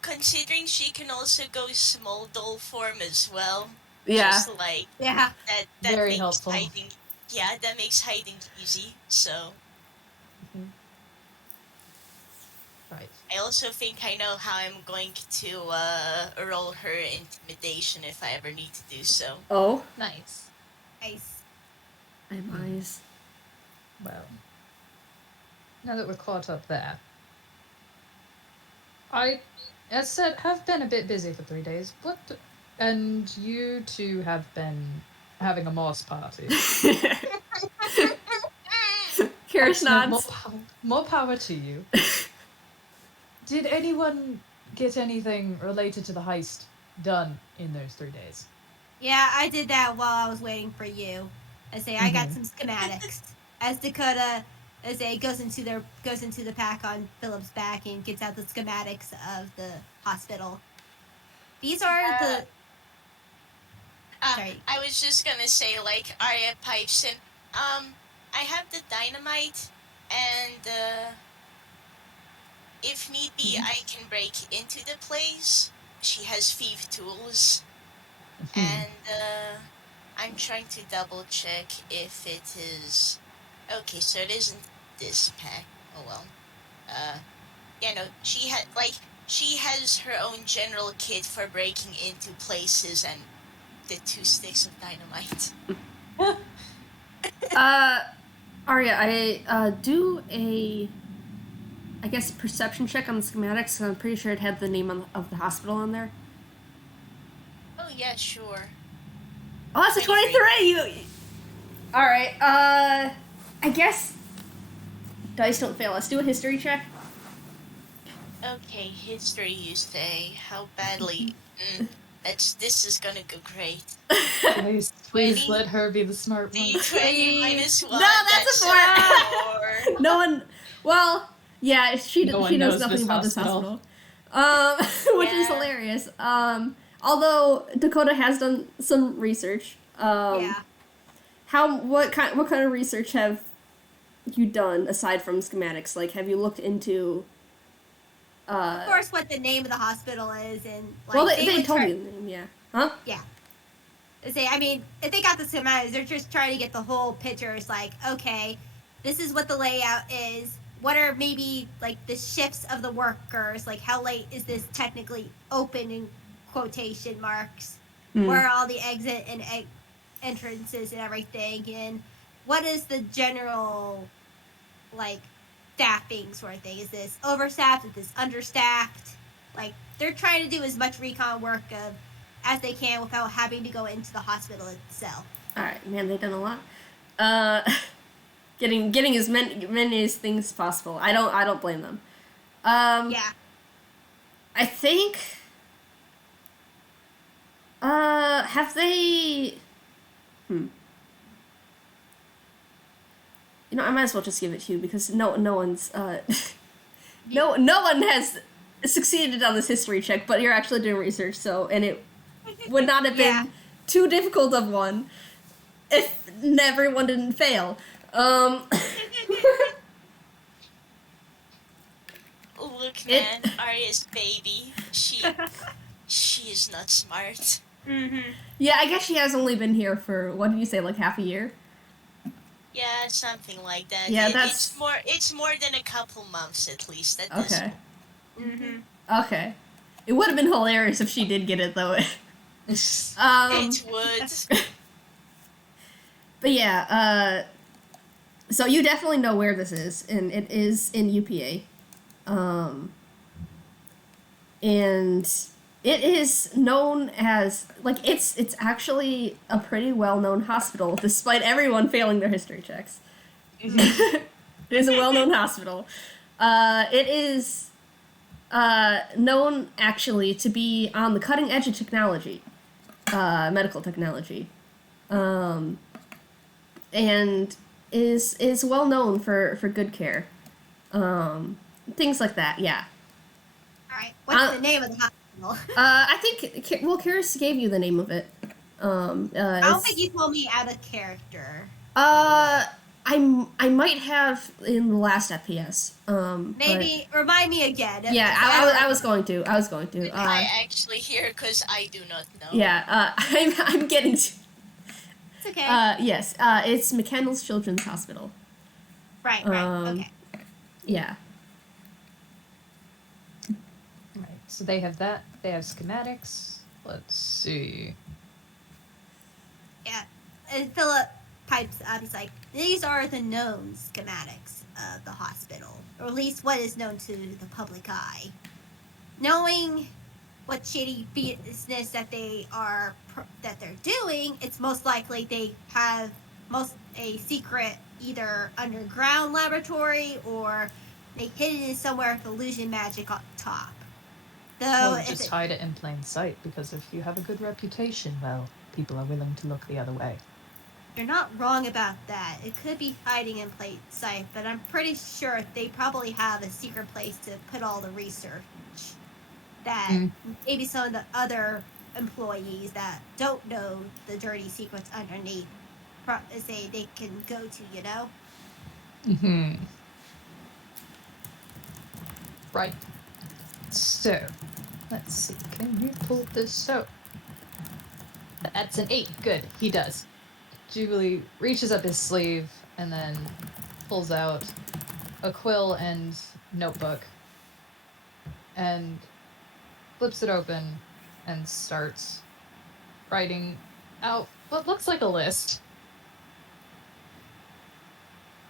Considering she can also go small doll form as well. Yeah. Just like Yeah. that Very makes helpful. hiding. Yeah, that makes hiding easy. So Right. I also think I know how I'm going to roll her intimidation if I ever need to do so. Oh. Nice. Nice. My eyes. Well, now that we're caught up there, I, as said, have been a bit busy for 3 days. And you two have been having a moss party. Keris Excellent. nods. More power to you. Did anyone get anything related to the heist done in those 3 days? Yeah, I did that while I was waiting for you. I got some schematics. As Dakota as it goes into the pack on Philip's back and gets out the schematics of the hospital. These are the. Sorry. I was just gonna say, like, Aria pipes in. I have the dynamite, and if need be, I can break into the place. She has thief tools, and I'm trying to double check if it is. Okay, so it isn't this pack. Oh well. Yeah, no, she has her own general kit for breaking into places and the 2 sticks of dynamite. Aria, I do a, I guess, perception check on the schematics, and I'm pretty sure it had the name of the hospital on there. Oh yeah, sure. Oh, that's a 23! Alright, I guess dice don't fail. Let's do a history check. Okay, history, you say. How badly? This is gonna go great. Please 20? let her be the smart one. D20 minus 1. No, that's a 4. No one. Well, yeah, she knows nothing about this hospital. Which is hilarious. Although Dakota has done some research. Yeah. What kind of research have you done aside from schematics? Like, have you looked into? Of course, what the name of the hospital is, and like, well, they told you the name, yeah. Huh? Yeah. I mean, if they got the schematics, they're just trying to get the whole picture. It's like, okay, this is what the layout is. What are maybe like the shifts of the workers? Like, how late is this technically open in quotation marks? Where are all the exit and entrances and everything? And what is the general like staffing sort of thing? Is this overstaffed? Is this understaffed? Like, they're trying to do as much recon work as they can without having to go into the hospital itself. All right, man, they've done a lot. Getting as many things as possible. I don't blame them. Yeah. I think. Have they? You know, I might as well just give it to you because no one's no one has succeeded on this history check, but you're actually doing research, and it would not have been too difficult of one if everyone didn't fail. Look, man, Aria's baby. She is not smart. Yeah, I guess she has only been here for, what did you say, like half a year? Yeah, something like that. Yeah, it's more than a couple months at least at this Okay. point. Okay. It would have been hilarious if she did get it, though. It would. But yeah, so you definitely know where this is, and it is in UPA. And it is known as, like, it's actually a pretty well-known hospital, despite everyone failing their history checks. It is a well-known hospital. It is known, actually, to be on the cutting edge of technology, medical technology. And is well known for good care. Things like that, yeah. Alright, what's the name of the hospital? I think, Keris gave you the name of it. I don't think you told me out of character. I might have in the last FPS. Maybe remind me again. Yeah, I was going to. I actually hear because I do not know. Yeah, I'm getting to. It's okay. Yes, it's McCandless Children's Hospital. Right. Okay. Yeah. Right, so they have that. They have schematics. Let's see. Yeah, and Philip pipes up. He's like, "These are the known schematics of the hospital, or at least what is known to the public eye. Knowing what shady business that they're doing, it's most likely they have a secret either underground laboratory or they hid it in somewhere with illusion magic on top. Though Or just hide it in plain sight, because if you have a good reputation, well, people are willing to look the other way. You're not wrong about that. It could be hiding in plain sight, but I'm pretty sure they probably have a secret place to put all the research that maybe some of the other employees that don't know the dirty secrets underneath say they can go to, you know? Mm-hmm. Right. So, let's see. Can you pull this out? That's an 8. Good. He does. Jubilee reaches up his sleeve and then pulls out a quill and notebook and flips it open and starts writing out what looks like a list.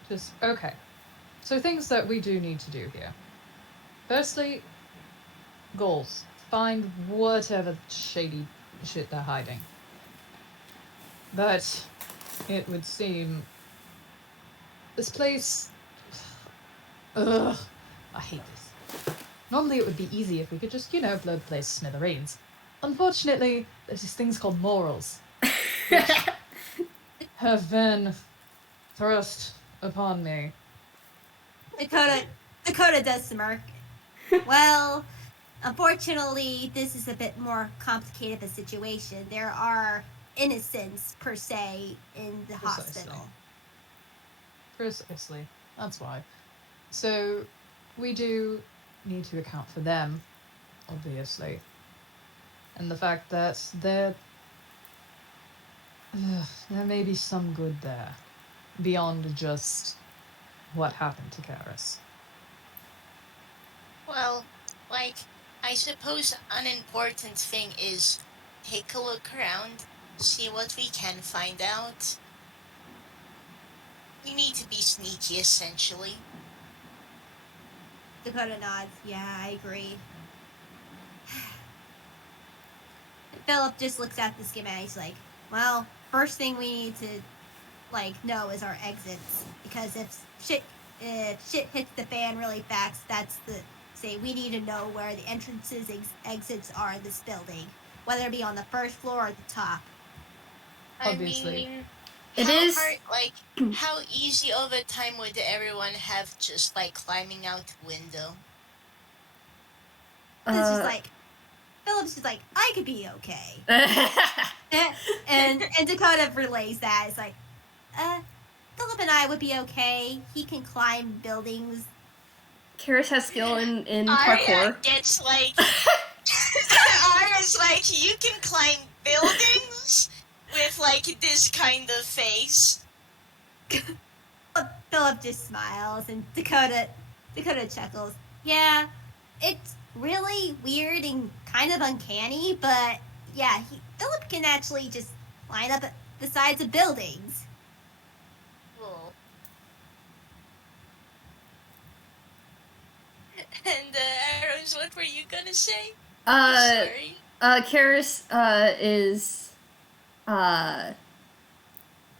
Just, okay. So things that we do need to do here. Firstly, goals. Find whatever shady shit they're hiding. But it would seem this place... Ugh. I hate this. Normally it would be easy if we could just, blow the place to smithereens. Unfortunately, there's these things called morals. Which have been thrust upon me. Dakota does smirk. Well, unfortunately, this is a bit more complicated of a situation. There are innocents, per se, in the hospital. Precisely. That's why. So, we do need to account for them, obviously. And the fact that there may be some good there, beyond just what happened to Keris. Well, I suppose an important thing is take a look around, see what we can find out. We need to be sneaky, essentially. Dakota nods. Yeah, I agree. Philip just looks at the schematic. He's like, well, first thing we need to, know is our exits. Because if shit hits the fan really fast, we need to know where the entrances, exits are in this building. Whether it be on the first floor or the top. Obviously. I mean, It is how easy of a time would everyone have just, climbing out the window? It's just Philip's just I could be okay. and Dakota relays that. It's Philip and I would be okay. He can climb buildings. Keris has skill in Aria parkour. gets Aria's you can climb buildings with this kind of face. Philip just smiles and Dakota chuckles. Yeah, it's really weird and kind of uncanny, but yeah, Philip can actually just line up at the sides of buildings. Cool. And Arrows, what were you gonna say? Sorry. Keris is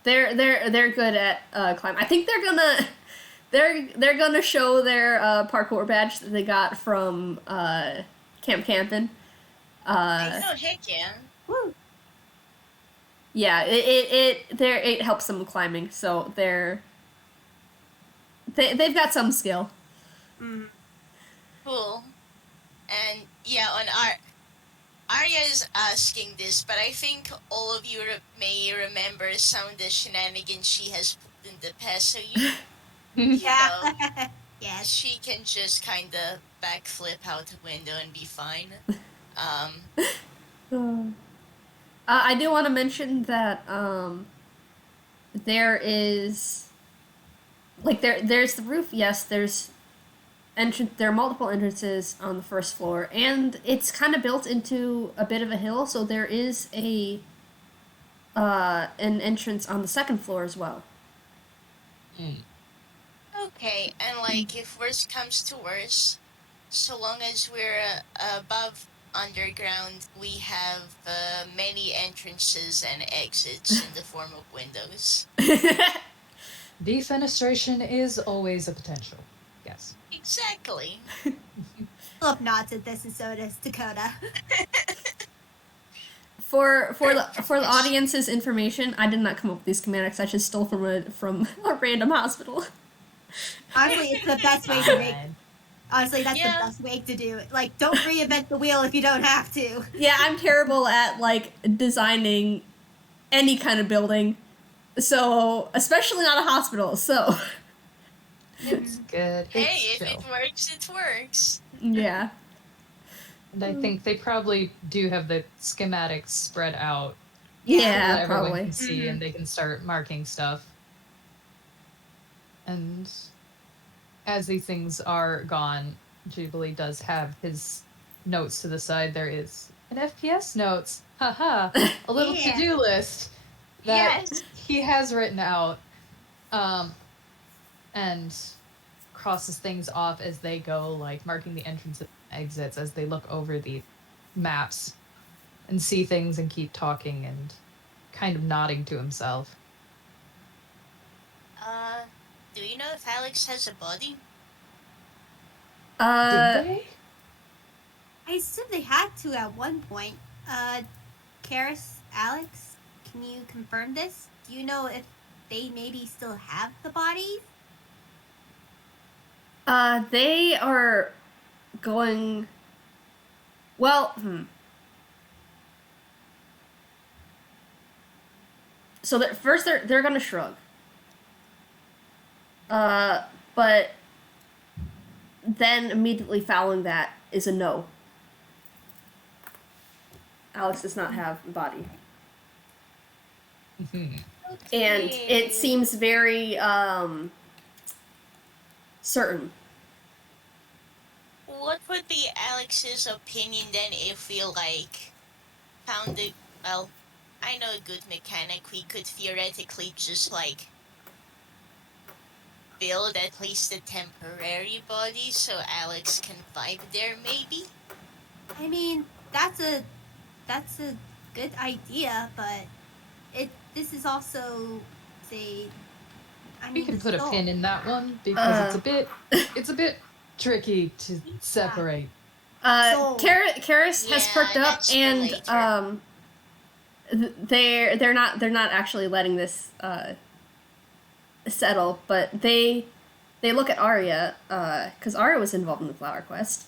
they're good at climb. I think they're gonna show their parkour badge that they got from Camp Campin. Oh heck yeah. Woo. Yeah, it helps them climbing, so they've got some skill. Mm. Cool. And yeah, on Aria is asking this, but I think all of you may remember some of the shenanigans she has put in the past, so you Yeah. know, Yes. she can just kind of backflip out the window and be fine. I do want to mention that there is there's the roof. Yes, there are multiple entrances on the first floor, and it's kind of built into a bit of a hill, so there is an entrance on the second floor as well. Okay, and if worse comes to worse, so long as we're above underground, we have many entrances and exits in the form of windows. Defenestration is always a potential. Yes. Exactly. Philip nods at this, and so does Dakota. For the audience's information, I did not come up with these schematics. I just stole from a random hospital. Honestly, it's the best way to make. Fine. Honestly, that's Yeah. the best way to do it. Like, don't reinvent the wheel if you don't have to. Yeah, I'm terrible at like designing any kind of building, so especially not a hospital. So It's good. Hey, It's if chill. it works, it works. yeah, And I think they probably do have the schematics spread out so yeah, that everyone probably. can see and they can start marking stuff. And as these things are gone, Jubilee does have his notes to the side. There is an FPS notes, haha, a little Yeah. to-do list that Yes. he has written out, and crosses things off as they go, like marking the entrances and exits as they look over the maps and see things and keep talking and kind of nodding to himself. Do you know if Alex has a body? Did they? I assume they had to at one point. Keris, Alex, can you confirm this? Do you know if they maybe still have the bodies? They are going. Well, So first they're gonna shrug. But then immediately following that is a no. Alex does not have a body. Mhm. And it seems very certain. What would be Alex's opinion then if we found a I know a good mechanic we could theoretically just build at least a temporary body so Alex can vibe there maybe? I mean, that's a good idea, but this is also We can put a pin in that one because it's a bit tricky to separate. Keris has Yeah, perked up, that's for and later. they're not actually letting this settle, but they look at Aria because Aria was involved in the Flower Quest,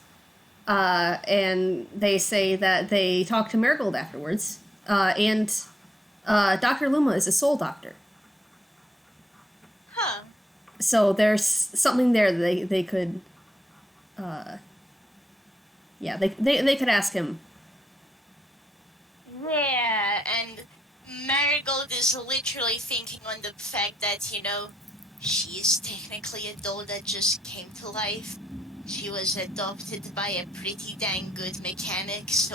and they say that they talked to Marigold afterwards, and Dr. Luma is a soul doctor. Huh. So there's something there that they could, they could ask him. Yeah, and Marigold is literally thinking on the fact that, she is technically a doll that just came to life. She was adopted by a pretty dang good mechanic, so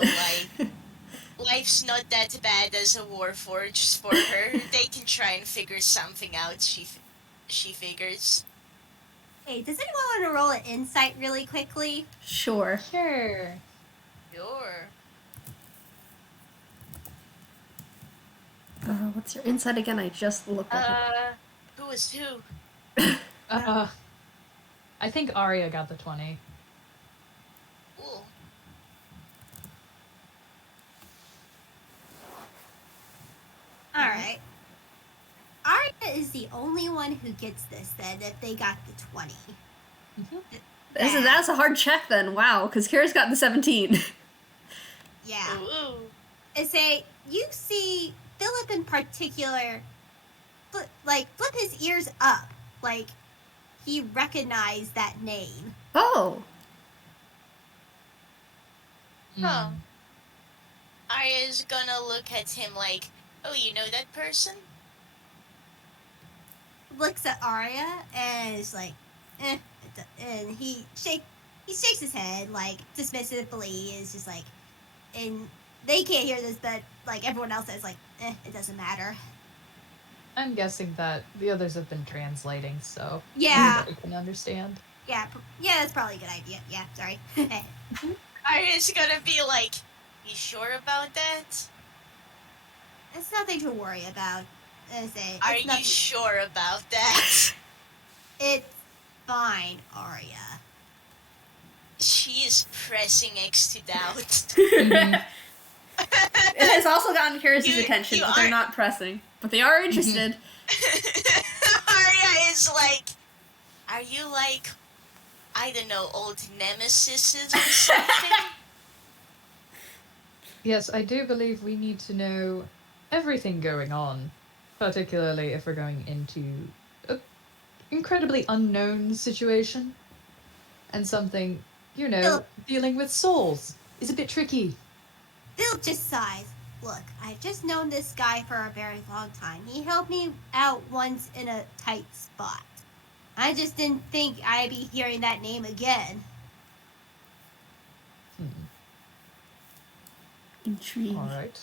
life's not that bad as a warforged for her. They can try and figure something out, she figures. Hey, does anyone want to roll an insight really quickly? Sure. Sure. Sure. What's your insight again? I just looked at it. Who was who? I think Aria got the 20. Cool. Alright. Aria is the only one who gets this then, if they got the 20. Mhm. That's a hard check then. Wow, because Kira's got the 17. Yeah. Ooh. You see Philip in particular, flip his ears up, like he recognized that name. Oh. Huh. Arya's gonna look at him like, oh, you know that person? Looks at Aria and is like, and he shakes his head like dismissively. Is just like, and they can't hear this, but like everyone else is like, it doesn't matter. I'm guessing that the others have been translating, so Yeah. everybody can understand. Yeah, that's probably a good idea. Yeah, sorry. Arya's gonna be like, you sure about that? It's nothing to worry about. Are you sure about that? It's fine, Aria. She is pressing X to doubt. Mhm. It has also gotten Keris' attention, but they're are- not pressing. But they are interested. Aria is like, are you like, I don't know, old nemesis or something? Yes, I do believe we need to know everything going on, particularly if we're going into an incredibly unknown situation. And something, Philip. dealing with souls is a bit tricky. Philip just sighs. Look, I've just known this guy for a very long time. He helped me out once in a tight spot. I just didn't think I'd be hearing that name again. Intrigued. All right.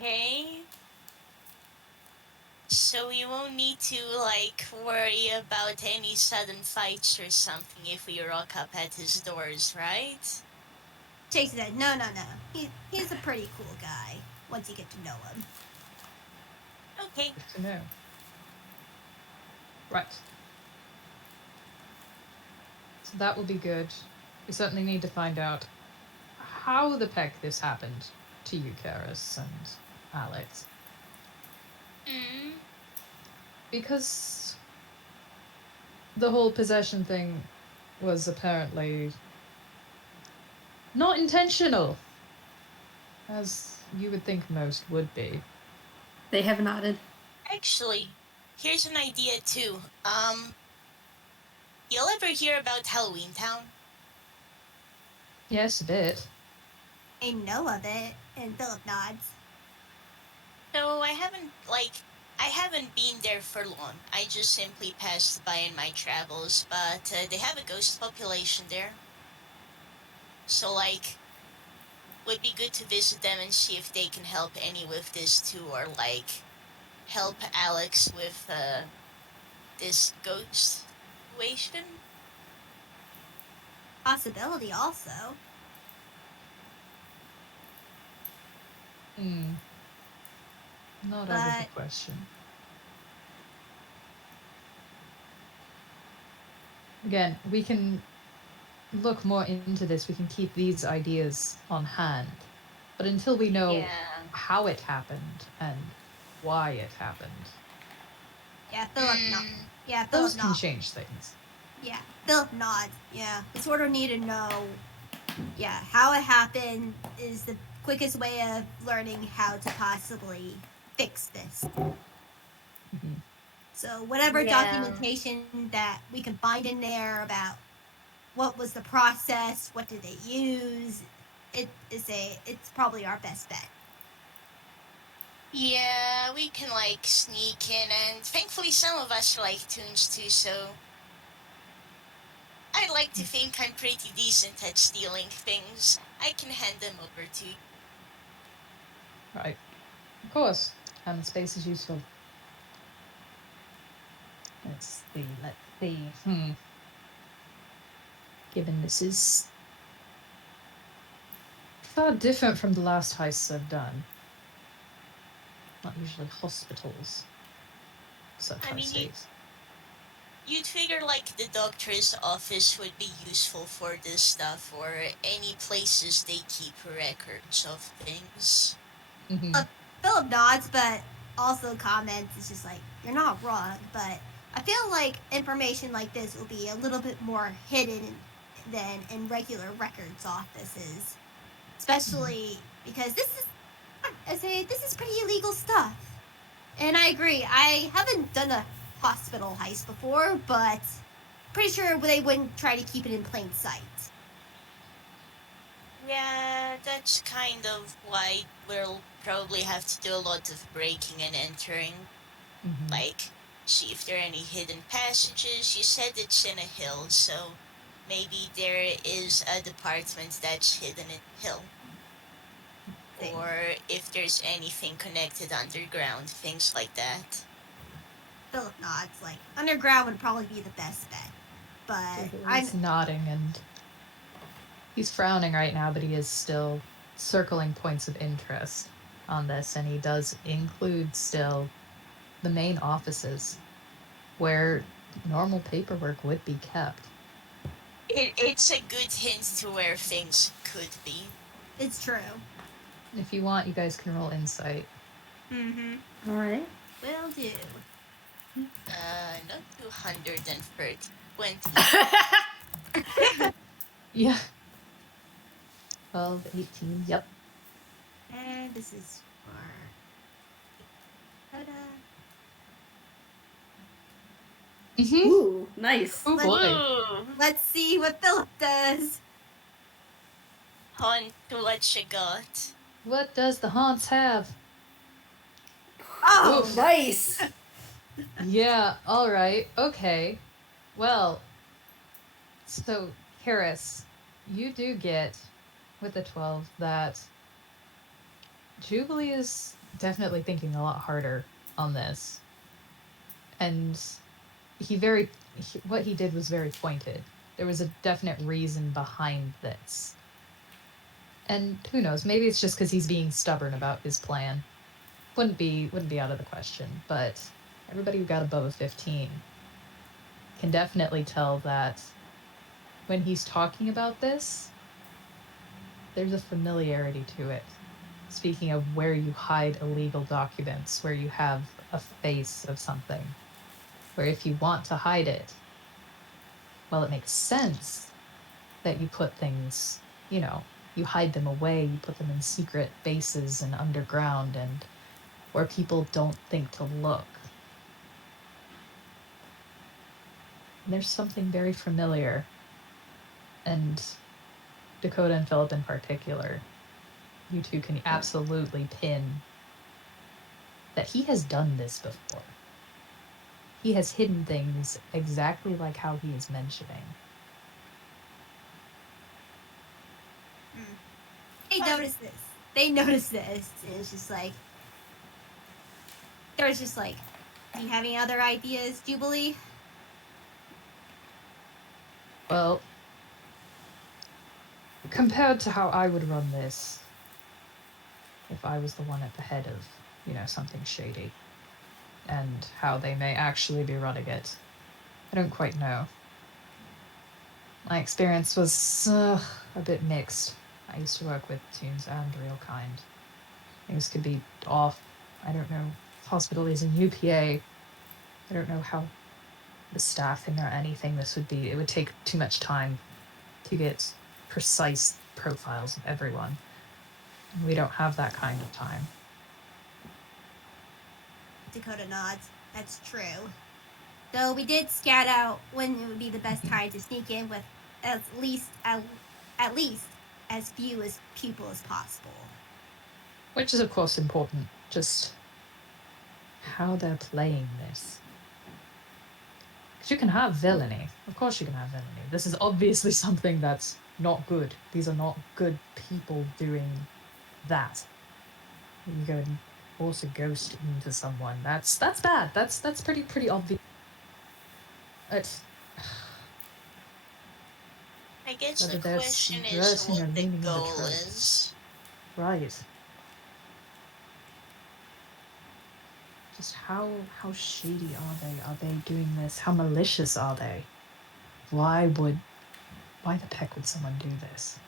Okay. So we won't need to, like, worry about any sudden fights or something if we rock up at his doors, right? Chase said, no. He's a pretty cool guy once you get to know him. Okay. Good to know. Right. So that will be good. We certainly need to find out how the heck this happened to you, Keris and Alex. Because the whole possession thing was apparently not intentional, as you would think most would be. They have nodded. Actually, here's an idea too. You'll ever hear about Halloween Town? Yes, a bit. I know of it, and Philip nods. No, I haven't been there for long. I just simply passed by in my travels, but they have a ghost population there. So, like, would be good to visit them and see if they can help any with this too, or, like, help Alex with, this ghost situation. Possibility also. Not out of the question. Again, we can look more into this. We can keep these ideas on hand. But until we know how it happened and why it happened, Yeah, Philip nods. Yeah, Philip those can nods. change things. Yeah, Philip nods. Yeah, we sort of need to know. Yeah, how it happened is the quickest way of learning how to possibly fix this. So whatever documentation that we can find in there about what was the process, what did they use, it's probably our best bet. Yeah, we can, like, sneak in, and thankfully some of us like tunes too, so I'd like to think I'm pretty decent at stealing things. I can hand them over to you. Right. Of course. And space is useful. Let's see. Given this is far different from the last heists I've done. Not usually hospitals. Such I mean, states. You'd figure, like, the doctor's office would be useful for this stuff, or any places they keep records of things. Philip nods, but also comments, it's just like, you're not wrong, but I feel like information like this will be a little bit more hidden than in regular records offices. Especially because this is pretty illegal stuff. And I agree, I haven't done a hospital heist before, but pretty sure they wouldn't try to keep it in plain sight. Yeah, that's kind of why we'll probably have to do a lot of breaking and entering. Like, see if there are any hidden passages. You said it's in a hill, so maybe there is a department that's hidden in a hill. Or if there's anything connected underground, things like that. Philip nods, like, underground would probably be the best bet. But He's nodding, and he's frowning right now, but he is still circling points of interest on this, and he does include still the main offices where normal paperwork would be kept. It's a good hint to where things could be. It's true. If you want, you guys can roll insight. Mm-hmm. All right. Will do. Not 230. 20. Yeah. 12, 18, yep. And this is for Dakota. Mm-hmm. Ooh, nice. Oh boy. Ooh, Let's see what Philip does. hon, to what you got? What does the haunts have? Oh, Oof. Nice. Yeah, alright, okay. Well, so, Keris, you do get, with the 12, that Jubilee is definitely thinking a lot harder on this. And what he did was very pointed. There was a definite reason behind this. And who knows, maybe it's just because he's being stubborn about his plan. Wouldn't be out of the question, but everybody who got above a 15 can definitely tell that when he's talking about this, there's a familiarity to it. Speaking of where you hide illegal documents, where you have a face of something, where if you want to hide it, well, it makes sense that you put things, you hide them away, you put them in secret bases and underground and where people don't think to look. And there's something very familiar, and Dakota and Phillip in particular, you two can absolutely pin that he has done this before. He has hidden things exactly like how he is mentioning. they noticed this. They noticed this. And it's just like, there was just like, do you have any other ideas, Jubilee? Well, compared to how I would run this, if I was the one at the head of, something shady, and how they may actually be running it, I don't quite know. My experience was a bit mixed. I used to work with Toons and Real Kind. Things could be off. I don't know. Possibilities in UPA. I don't know how the staffing or anything this would be. It would take too much time to get precise profiles of everyone. We don't have that kind of time. Dakota nods. That's true. Though we did scout out when it would be the best time to sneak in with at least as few as people as possible. Which is, of course, important. Just how they're playing this. Because you can have villainy. Of course you can have villainy. This is obviously something that's not good. These are not good people doing that. You go and force a ghost into someone. That's bad. That's pretty obvious. It's I guess whether the they're question is subversing or what the leaning into goal truth. is. Right. Just how shady are they? Are they doing this? How malicious are they? Why the heck would someone do this?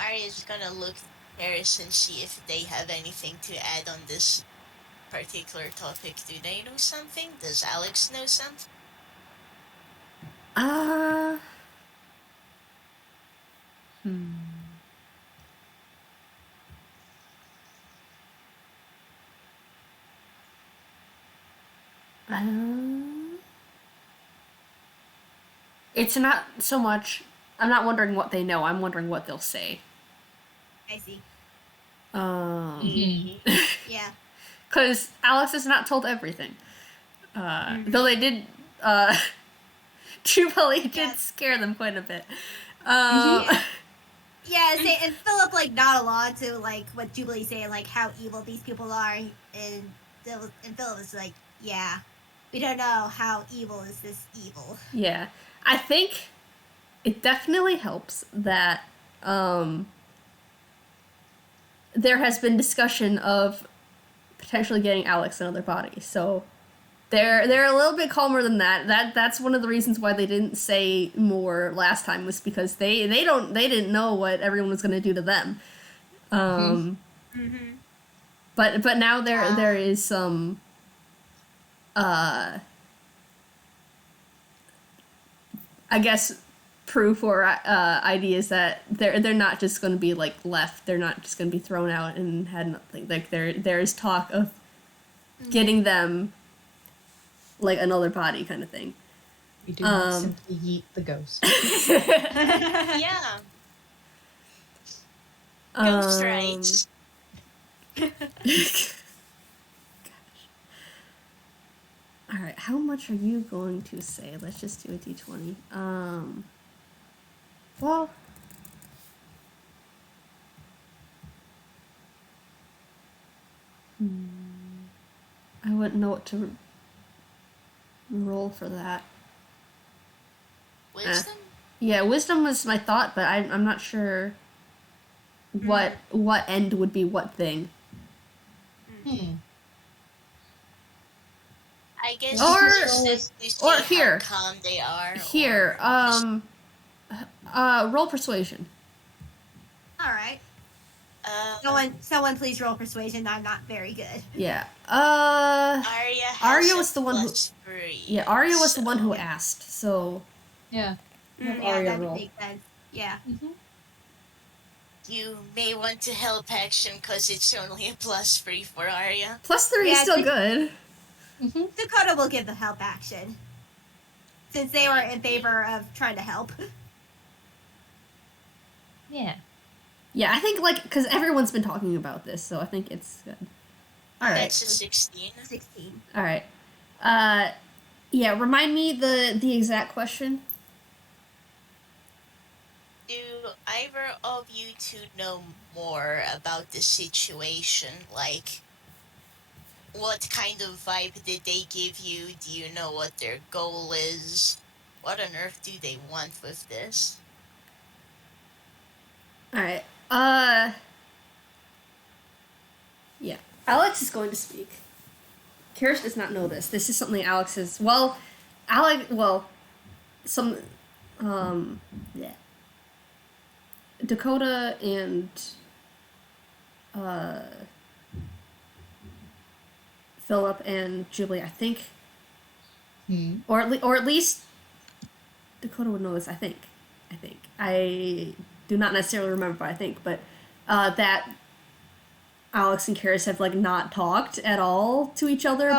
Aria's gonna look at Keris and see if they have anything to add on this particular topic. Do they know something? Does Alex know something? It's not so much. I'm not wondering what they know. I'm wondering what they'll say. I see. Yeah. Yeah. Because Alex has not told everything. Though they did. Jubilee did scare them quite a bit. Yeah, and Philip like nod along to like what Jubilee's saying, like how evil these people are, and Philip was like, yeah, we don't know how evil is this evil. Yeah. I think it definitely helps that there has been discussion of potentially getting Alex another body. So they're a little bit calmer than that. That's one of the reasons why they didn't say more last time, was because they didn't know what everyone was going to do to them. Mm-hmm. But now there is some I guess proof or ideas that they're not just going to be like left. They're not just going to be thrown out and had nothing. Like there's talk of getting them like another body kind of thing. We do not simply yeet the ghost. Yeah. Ghost rights. All right, how much are you going to say? Let's just do a d20. Well, I wouldn't know what to roll for that. Wisdom? Yeah, wisdom was my thought, but I'm not sure what end would be what thing. I guess Or- just to see or here. how calm they are. Here, roll persuasion. All right. Or, Someone please roll persuasion. I'm not very good. Yeah. Aria was the one who. +3. Yeah, Aria was the one who Yeah. asked. So Yeah. Have Yeah, Aria that roll. makes sense. Yeah. You may want to help action because it's only a +3 for Aria. +3 is Yeah, still I good. Dakota will give the help action, since they were in favor of trying to help. Yeah. Yeah, I think because everyone's been talking about this, so I think it's good. All right. That's a 16. 16. All right. Yeah. Remind me the exact question. Do either of you two know more about the situation? Like, what kind of vibe did they give you? Do you know what their goal is? What on earth do they want with this? All right. Yeah. Alex is going to speak. Keris does not know this. This is something Alex is. Well, some. Yeah. Dakota and. Phillip and Jubilee, I think. Or at least. Dakota would know this, I think. I do not necessarily remember, but I think. But that Alex and Keris have not talked at all to each other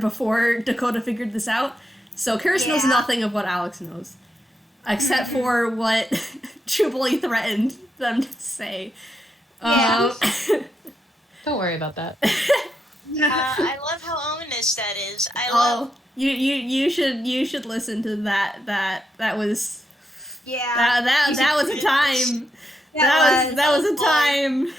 before Dakota figured this out. So Keris knows nothing of what Alex knows, except for what Jubilee threatened them to say. Yeah. Don't worry about that. I love how ominous that is. I love. You should listen to that. That was. Yeah. That was a time. That was a time.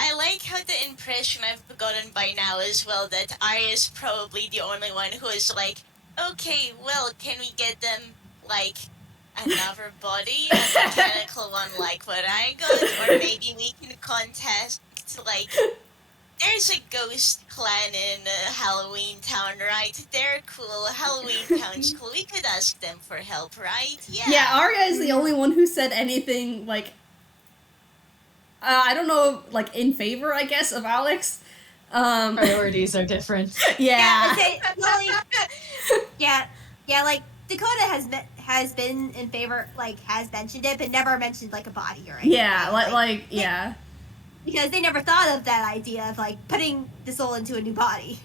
I like how the impression I've gotten by now as well that Aria is probably the only one who is like, okay, well, can we get them another body, a mechanical one like what I got, or maybe we can contest there's a ghost clan in Halloween Town, right? They're cool. Halloween Town's cool. We could ask them for help, right? Yeah. Yeah, Aria is the only one who said anything I don't know, in favor, I guess, of Alex. Priorities are different. Yeah. Dakota has been in favor, has mentioned it, but never mentioned a body or anything. Yeah, yeah. Because they never thought of that idea of putting the soul into a new body.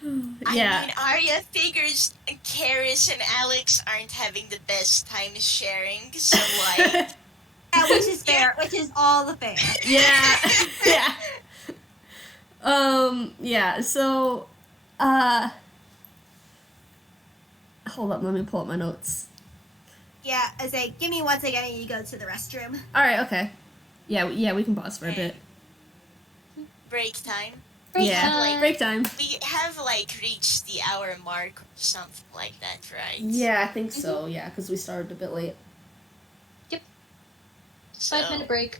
Yeah. I mean, Aria figures Keris and Alex aren't having the best time sharing, so Yeah, which is fair, which is all the fair. Yeah. Yeah, so hold up, let me pull up my notes. Yeah, I say, give me 1 second, I need to go to the restroom. Alright, okay. Yeah, we can pause for a bit. break time. Break time. We have reached the hour mark or something like that, right? Yeah, I think so, yeah, because we started a bit late. Yep. So, 5-minute break.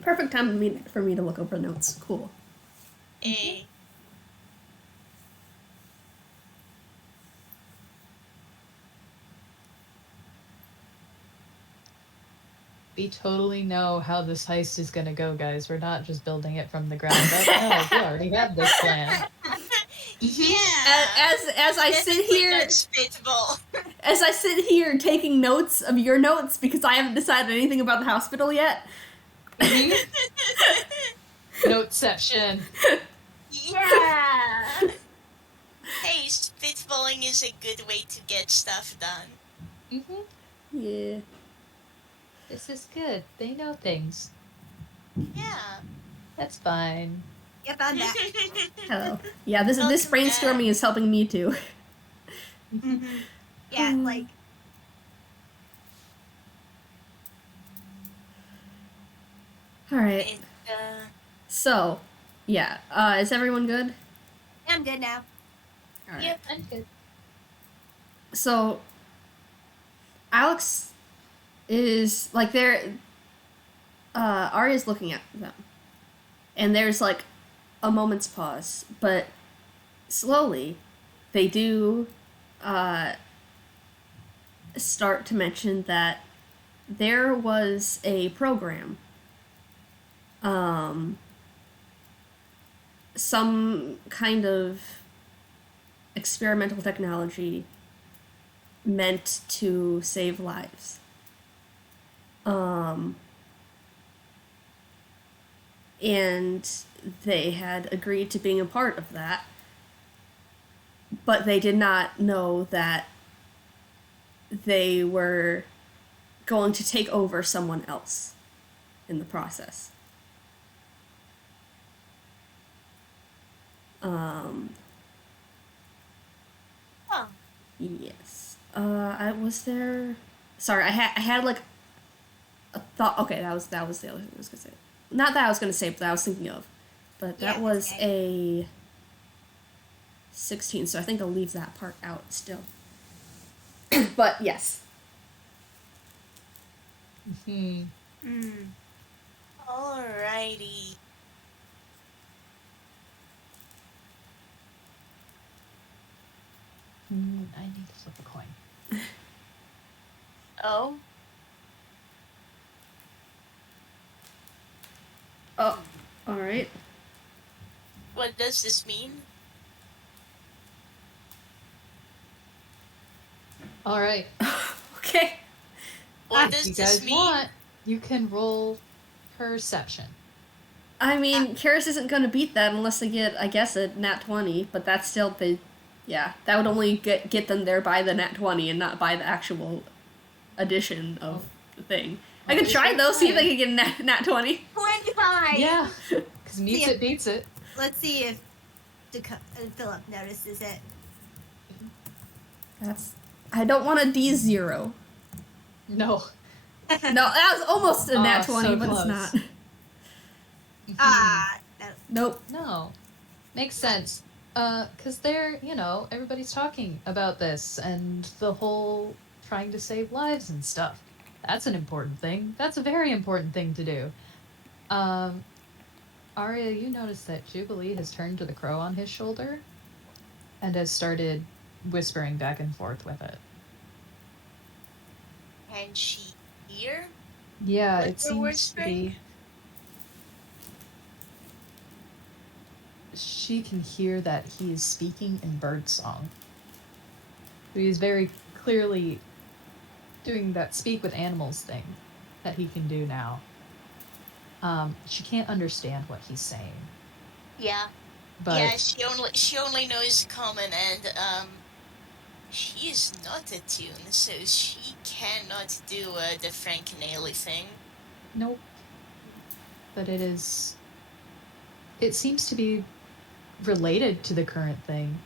Perfect time for me to look over notes. Cool. We totally know how this heist is gonna go, guys. We're not just building it from the ground up. No, we already have this plan. Yeah. As I sit Definitely here, not spitball. as I sit here taking notes of your notes because I haven't decided anything about the hospital yet. Noteception. Yeah. Hey, spitballing is a good way to get stuff done. Yeah. This is good. They know things. Yeah. That's fine. Yep, I'm back. Hello. Yeah, this Welcome brainstorming is helping me too. Yeah, like All right. It, So, yeah. Is everyone good? I'm good now. All right. Yep, I'm good. So, Alex is like there. Aria's looking at them, and there's like a moment's pause, but slowly they do start to mention that there was a program, some kind of experimental technology meant to save lives. And they had agreed to being a part of that, but they did not know that they were going to take over someone else in the process. oh. Yes. I was there. Sorry, I had like a thought. Okay, that was the other thing I was gonna say. Not that I was gonna say, but that I was thinking of. But that Yeah, was okay. a 16, so I think I'll leave that part out still. But yes. Alrighty. I need to flip a coin. Oh. Oh, all right. What does this mean? All right. Okay. What If does you this guys mean? want, you can roll perception. I mean, Keris isn't gonna beat that unless they get, I guess, a nat 20. But that's still yeah, that would only get them there by the nat 20 and not by the actual addition of the thing. I could Okay, try so though, see if try. they can get a nat 20. 25. Yeah, because meets Yeah. it beats it. Let's see if Philip notices it. I don't want a D0. No. No, that was almost a nat 20, so but close. it's not. No. Nope. No. Makes sense. Because they're, everybody's talking about this and the whole trying to save lives and stuff. That's an important thing. That's a very important thing to do. Aria, you notice that Jubilee has turned to the crow on his shoulder and has started whispering back and forth with it. Can she hear? Yeah, What it they're seems to whispering? be. She can hear that he is speaking in birdsong. He is very clearly doing that speak with animals thing that he can do now. She can't understand what he's saying. Yeah. But Yeah, she only knows common, and she is not attuned, so she cannot do the Frankenale thing. nope. But it seems to be related to the current thing.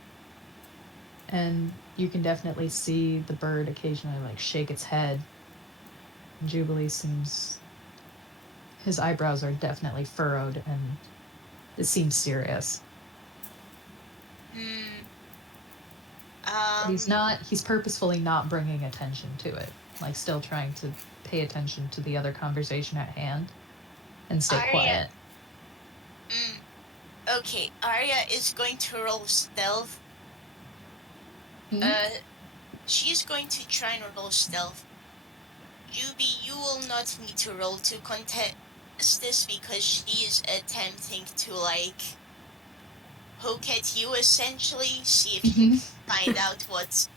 And you can definitely see the bird occasionally shake its head. Jubilee seems, his eyebrows are definitely furrowed and it seems serious. He's purposefully not bringing attention to it. Still trying to pay attention to the other conversation at hand and stay Aria. quiet. Okay, Aria is going to roll stealth. Mhm. She's going to try and roll stealth. Juby, you will not need to roll to contest this because she is attempting to, like, poke at you, essentially. See if you can find out what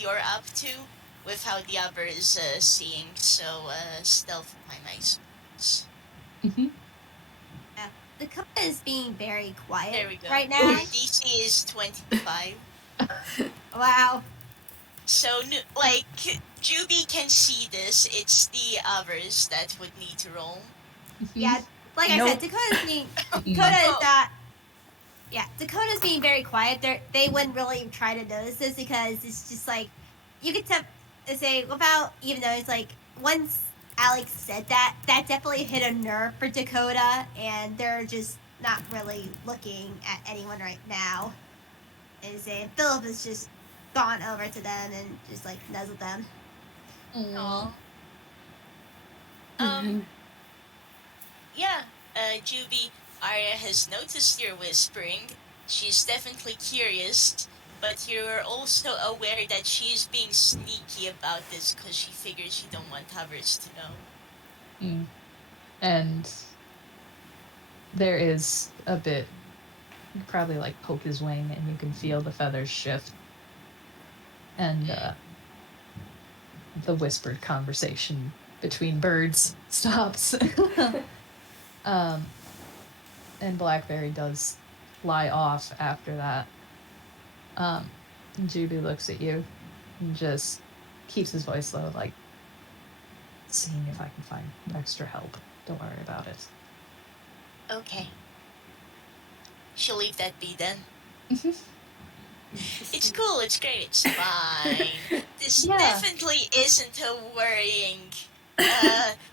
you're up to with how the other is seeing. So, stealth my nice. Dakota is being very quiet There we go. right now. Your DC is 25. Wow. So, like, Juby can see this. It's the others that would need to roll. Yeah, like I said, Dakota's being Dakota's being very quiet. They wouldn't really try to notice this because it's just like you could say without even though it's like once Alex said that definitely hit a nerve for Dakota, and they're just not really looking at anyone right now. And Philip has just gone over to them and just like nuzzled them. Aww. Yeah, Juby, Aria has noticed your whispering. She's definitely curious, but you're also aware that she's being sneaky about this because she figures you don't want others to know. And there is a bit, you probably like poke his wing and you can feel the feathers shift. And the whispered conversation between birds stops. And Blackberry does fly off after that. Juby looks at you and just keeps his voice low, like, seeing if I can find extra help. Don't worry about it. Okay. She'll leave that be then. It's cool, it's great, it's fine. This definitely isn't a worrying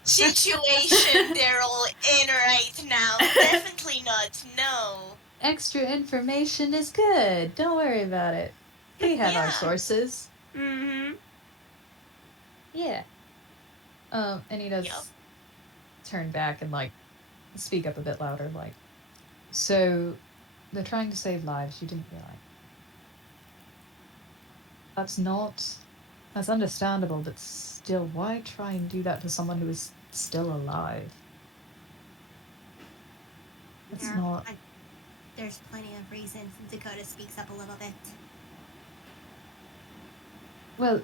situation they're all in right now. Definitely not, no. Extra information is good. Don't worry about it. We have our sources. Mm-hmm. Yeah. And he does turn back and, like, speak up a bit louder, like, so they're trying to save lives, you didn't realize. That's understandable, but still, why try and do that to someone who is still alive? It's not... There's plenty of reasons. Dakota speaks up a little bit. Well,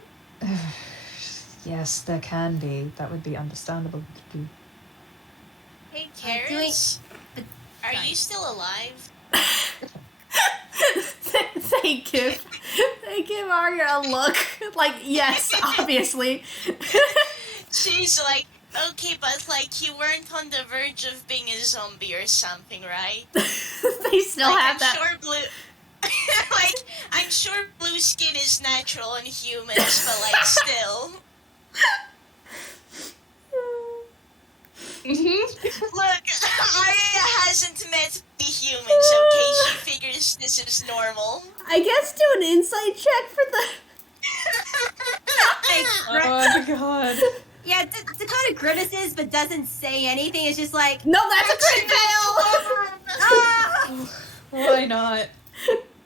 yes, there can be. That would be understandable to do. Hey, Keris, are you still alive? They give Aria a look. Like, yes, obviously. She's like, okay, but like you weren't on the verge of being a zombie or something, right? They still like, have that. Sure I'm sure blue skin is natural in humans, but like still. Look, Aria hasn't met the humans, okay? She figures this is normal. I guess do an insight check for the... Oh my god. Yeah, Dakota grimaces but doesn't say anything. It's just like, no, that's a crit fail! Why not?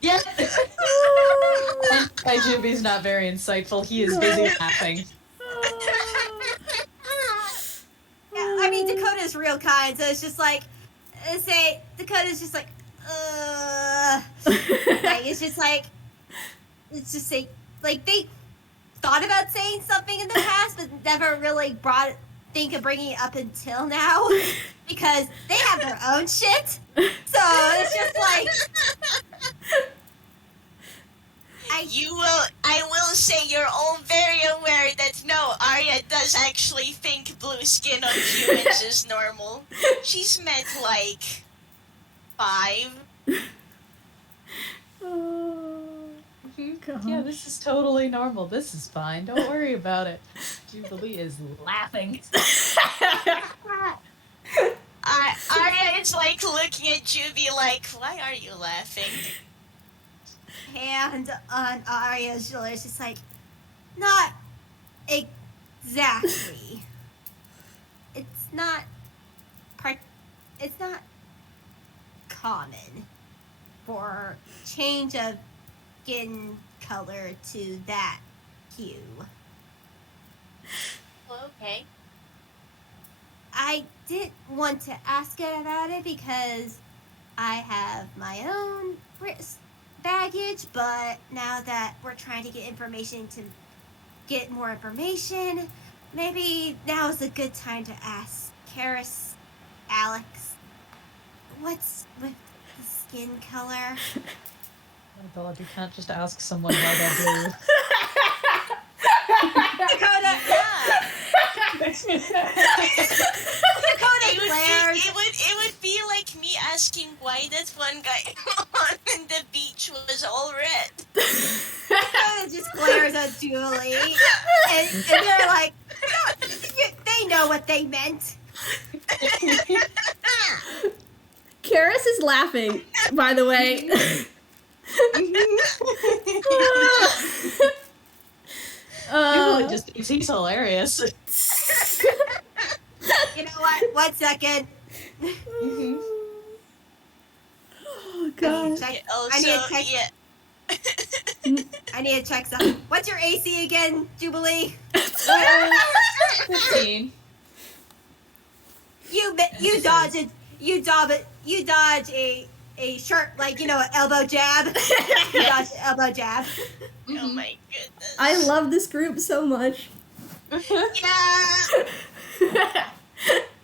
Yeah. My Juby's not very insightful. He is busy laughing. Yeah, I mean, Dakota's real kind, so it's just like, Dakota's just like, like, it's just like they thought about saying something in the past, but never really think of bringing it up until now, because they have their own shit, so it's just like... I will say you're all very aware that no, Aria does actually think blue skin on humans is normal. She's met like 5. God. Yeah, this is totally normal. This is fine. Don't worry about it. Jubilee is laughing. Aria is like looking at Juby like, why are you laughing? Hand on Aria's shoulder, it's just like, not exactly. It's not common for change of skin color to that hue. Well, Okay. I did want to ask it about it because I have my own baggage, but now that we're trying to get information to get more information, maybe now is a good time to ask Keris, Alex, what's with the skin color? Oh god, you can't just ask someone why they're blue. Dakota, Dakota glares. It would be like me asking why that one guy on the beach was all red. Dakota just glares at Julie, and they're like, they know what they meant. Keris is laughing, by the way. Jubilee just thinks he's hilarious. You know what? 1 second. Oh god. Also, I need to check. yeah. I need to check something. What's your AC again, Jubilee? 15. You dodge a sharp, like, you know, an elbow jab. You dodge an elbow jab. Oh my goodness. I love this group so much. Yeah.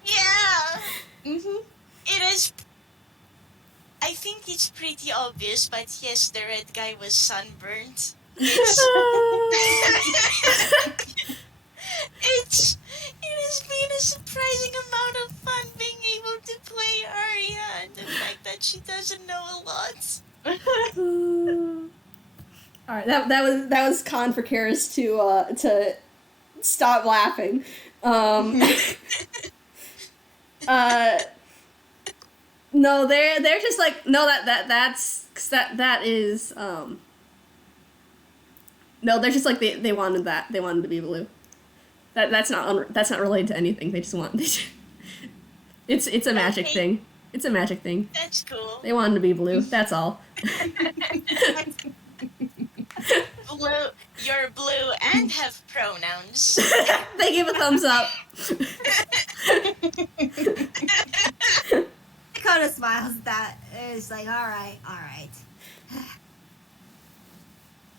Yeah. It is. I think it's pretty obvious, but yes, the red guy was sunburnt. It has been a surprising amount of fun being able to play Aria, and the fact that she doesn't know a lot. All right, that was con for Keris to stop laughing. No, they're just like, no, that is no, they're just like they wanted to be blue. That's not related to anything. They just want it's a magic thing. It's a magic thing. That's cool. They wanted to be blue. That's all. Blue, you're blue and have pronouns. They give a thumbs up. Dakota smiles at that. It's like, all right.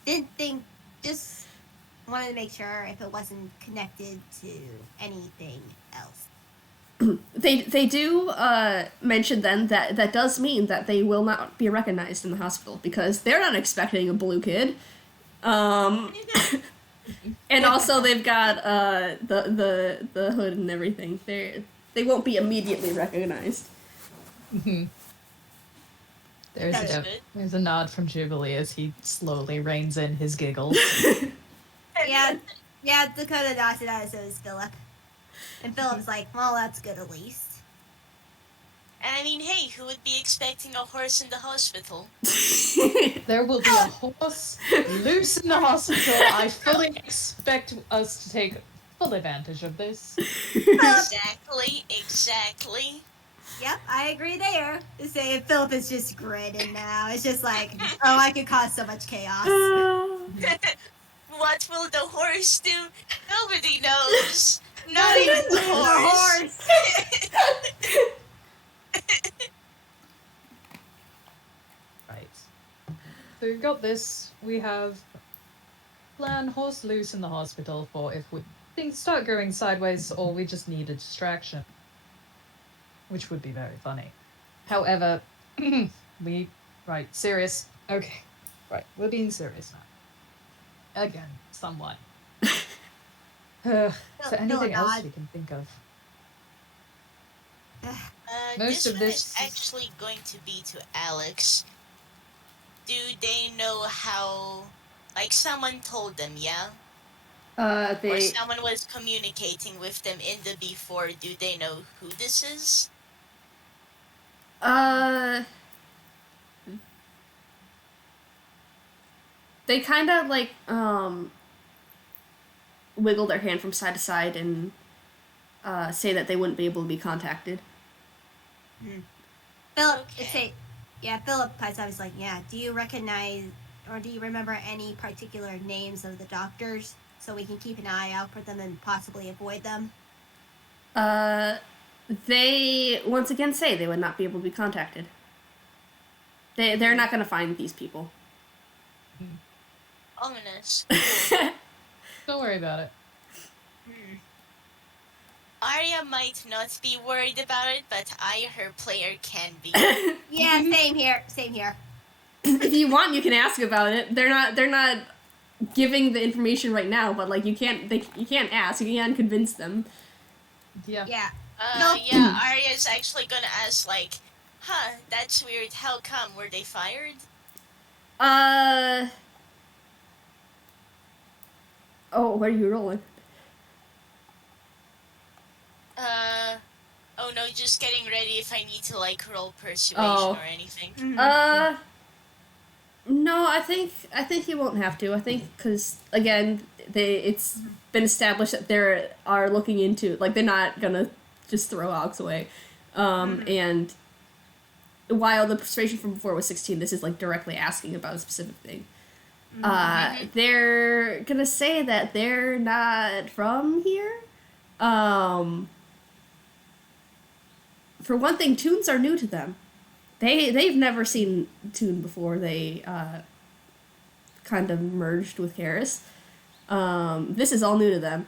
Didn't think, just wanted to make sure if it wasn't connected to anything else. They do mention then that does mean that they will not be recognized in the hospital because they're not expecting a blue kid. And also they've got the hood and everything. They won't be immediately recognized. There's a nod from Jubilee as he slowly reins in his giggles. Yeah, Dakota nods it out, so is Philip. And Philip's like, well, that's good at least. And I mean, hey, who would be expecting a horse in the hospital? There will be a horse loose in the hospital. I fully expect us to take full advantage of this. Exactly. Yep, I agree there. Say Philip is just grinning now. It's just like, oh, I could cause so much chaos. What will the horse do? Nobody knows. Not even the horse. Right. So we've got this. We have plan horse loose in the hospital for if things start going sideways or we just need a distraction. Which would be very funny. However, serious. Okay. Right, we're being serious now. Again, somewhat. So anything else you can think of? Most This of one this is actually going to be to Alex. Do they know how... Like, someone told them, yeah? Or someone was communicating with them in the before. Do they know who this is? They kind of like wiggle their hand from side to side and say that they wouldn't be able to be contacted. Philip, Okay. Philip pipes up. He's like, yeah, do you recognize or do you remember any particular names of the doctors? so we can keep an eye out for them and possibly avoid them? They once again say they would not be able to be contacted. They're not going to find these people. Ominous. Don't worry about it. Aria might not be worried about it, but I, her player, can be. Yeah, same here. Same here. If you want, you can ask about it. They're not giving the information right now, but like you can't ask. You can't convince them. Yeah. Yeah. Yeah, Aria's actually gonna ask, like, huh, that's weird, how come? Were they fired? Oh, what are you rolling? Oh no, just getting ready if I need to, like, roll persuasion or anything. No, I think you won't have to. I think because again, it's been established that they are looking into, like, they're not gonna just throw Alex away. And while the persuasion from before was 16, this is like directly asking about a specific thing. They're gonna say that they're not from here. For one thing, Toons are new to them. They've never seen Toon before they kind of merged with Keris. This is all new to them.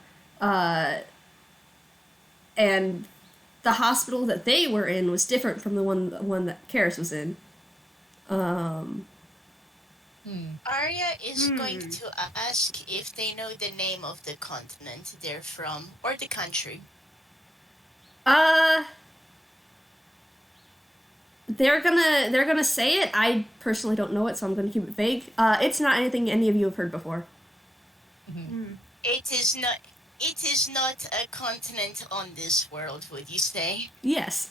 And the hospital that they were in was different from the one that Keris was in. Aria is going to ask if they know the name of the continent they're from, or the country. They're gonna say it. I personally don't know it, so I'm gonna keep it vague. It's not anything any of you have heard before. It is not a continent on this world, would you say? Yes.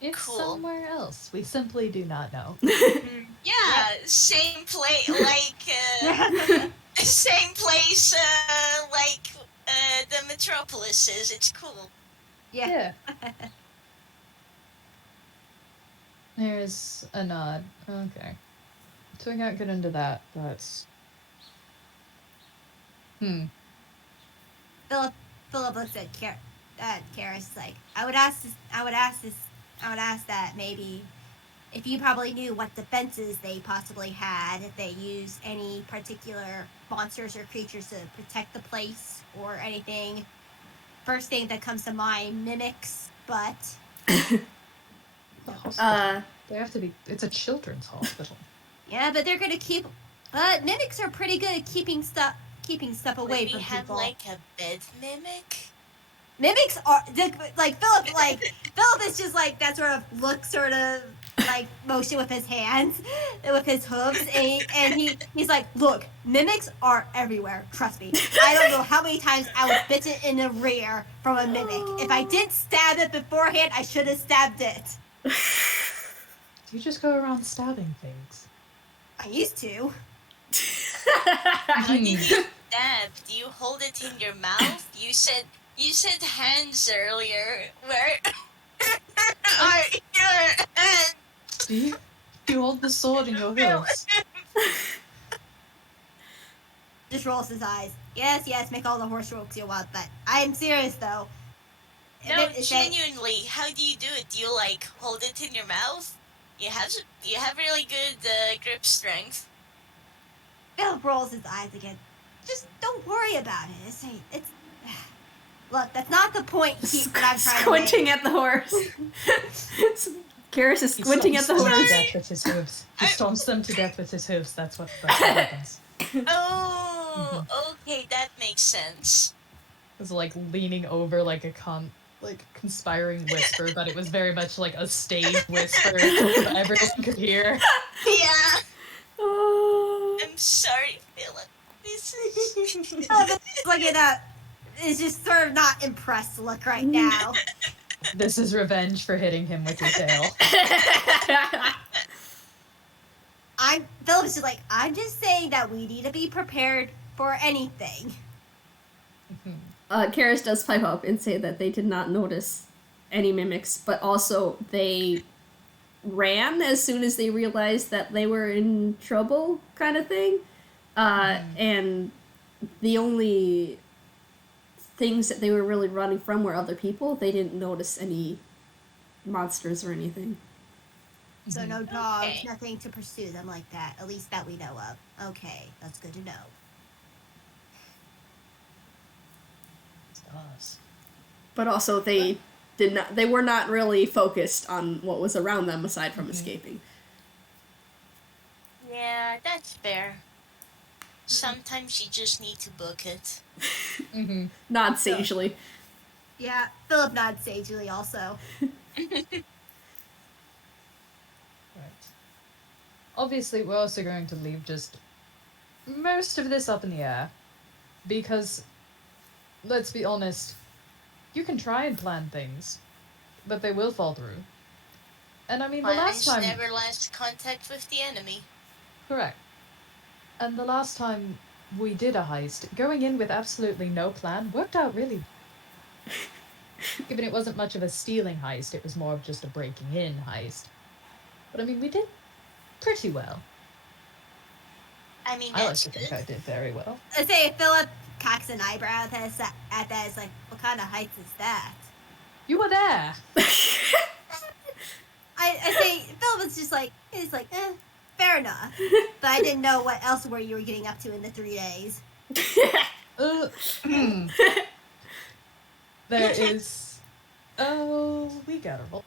It's Cool. somewhere else. We simply do not know. Yeah, same place, same place, the metropolis is. It's cool. Yeah. There's a nod. Okay. So we can't get into that, but... Philip looks at Keris like, I would ask that maybe if you probably knew what defenses they possibly had, if they used any particular monsters or creatures to protect the place or anything. First thing that comes to mind, mimics, but The hospital. They have to be... It's a children's hospital. yeah, but they're gonna keep. But mimics are pretty good at keeping stuff away Would from we have people. like a bed mimic? Mimics are like Philip. Like Philip is just like that sort of look, sort of like motion with his hands, with his hooves, and he's like, look, mimics are everywhere. Trust me. I don't know how many times I was bitten in the rear from a mimic. If I didn't stab it beforehand, I should have stabbed it. You just go around stabbing things. I used to. How did you stab? Do you hold it in your mouth? You said hands earlier. Where are your hands? Do you hold the sword in your hooves? Just rolls his eyes. Yes, make all the horse strokes you want, but I am serious though. No, genuinely, how do you do it? Do you like hold it in your mouth? You have really good grip strength. Philip rolls his eyes again. Just don't worry about it. It's look, that's not the point that I'm trying Squinting at the horse. Keris is squinting at the horse. To death with his hooves. He stomps them to death with his hooves. That's what happens. Oh, okay, that makes sense. It was like leaning over like a conspiring whisper, but it was very much like a stage whisper so everyone could hear. Yeah. Oh. I'm sorry, Philip. This is... look at that. It's just sort of not impressed look right now. This is revenge for hitting him with your tail. Philip's just like, I'm just saying that we need to be prepared for anything. Keris does pipe up and say that they did not notice any mimics, but also they ran as soon as they realized that they were in trouble, kind of thing. And the only things that they were really running from were other people. They didn't notice any monsters or anything. So no dogs, Okay. nothing to pursue them like that. At least that we know of. Okay, that's good to know. Stars. But also they were not really focused on what was around them aside from escaping. Yeah, that's fair. Sometimes you just need to book it. Mm-hmm. Not sagely. Yeah, Philip nods sagely also. Right. Obviously, we're also going to leave just most of this up in the air. Because, let's be honest, you can try and plan things, but they will fall through. And I mean, the last Plans time... never last contact with the enemy. Correct. And the last time we did a heist, going in with absolutely no plan worked out really... Given it wasn't much of a stealing heist, it was more of just a breaking in heist. But I mean, we did pretty well. I mean, I like that's to good. think I did very well. I say Philip cocks an eyebrow at that. Is like, what kind of height is that? You were there! I say Philip was just like, he's like, fair enough. But I didn't know what else were you were getting up to in the 3 days. There is... Oh, we gotta roll.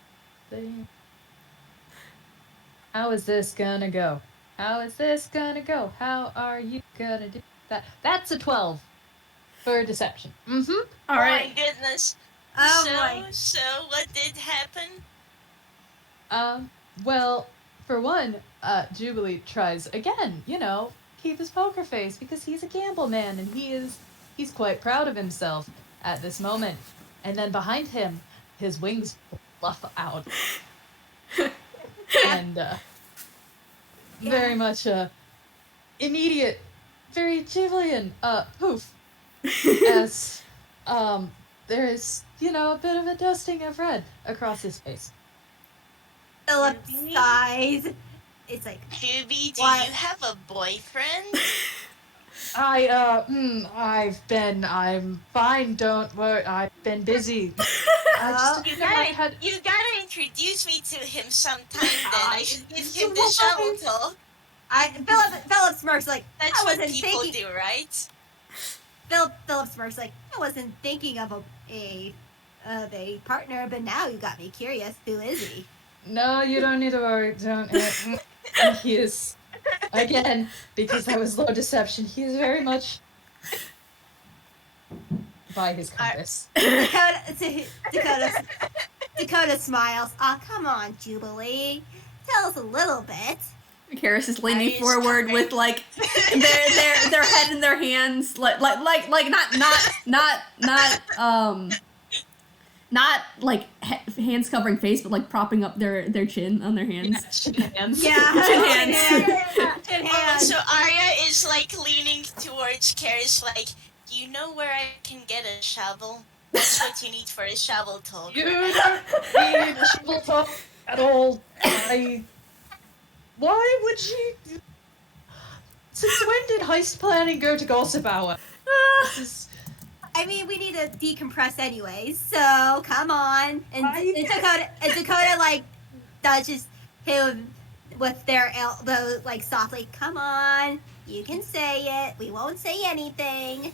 How is this gonna go? How is this gonna go? How are you gonna do that? That's a 12 for deception. Mm-hmm. All right. My goodness. Oh boy. So what did happen? Well, for one, Jubilee tries again, keep his poker face because he's a gamble man and he's quite proud of himself at this moment. And then behind him, his wings fluff out. And, very much, immediate, very Jubilean, poof. As, there is, a bit of a dusting of red across his face. Philip Juby? sighs. It's like, Juby, do What? you have a boyfriend? I'm fine, don't worry, I've been busy. You I gotta introduce me to him sometime then. I should give him the Why? shovel talk. Philip smirks like, That's I what wasn't people thinking. do, right? Philip smirks like, I wasn't thinking of a partner, but now you got me curious. Who is he? No, you don't need to worry, don't. And he is, again, because that was low deception, he is very much by his compass. Dakota smiles. Oh, come on, Jubilee. Tell us a little bit. Karis is leaning Aria's forward covering. with like their head in their hands, like not like hands covering face, but like propping up their chin on their hands. Hands. Yeah. Chin hands. Chin Oh, hands. so Aria is like leaning towards Keris, like, you know where I can get a shovel? That's what you need for a shovel talk. You don't need a shovel top at all. Why would she... Since when did heist planning go to gossip hour? This is... I mean, we need to decompress anyways, so come on. And Dakota like nudges him with their elbow like softly. Come on, you can say it. We won't say anything,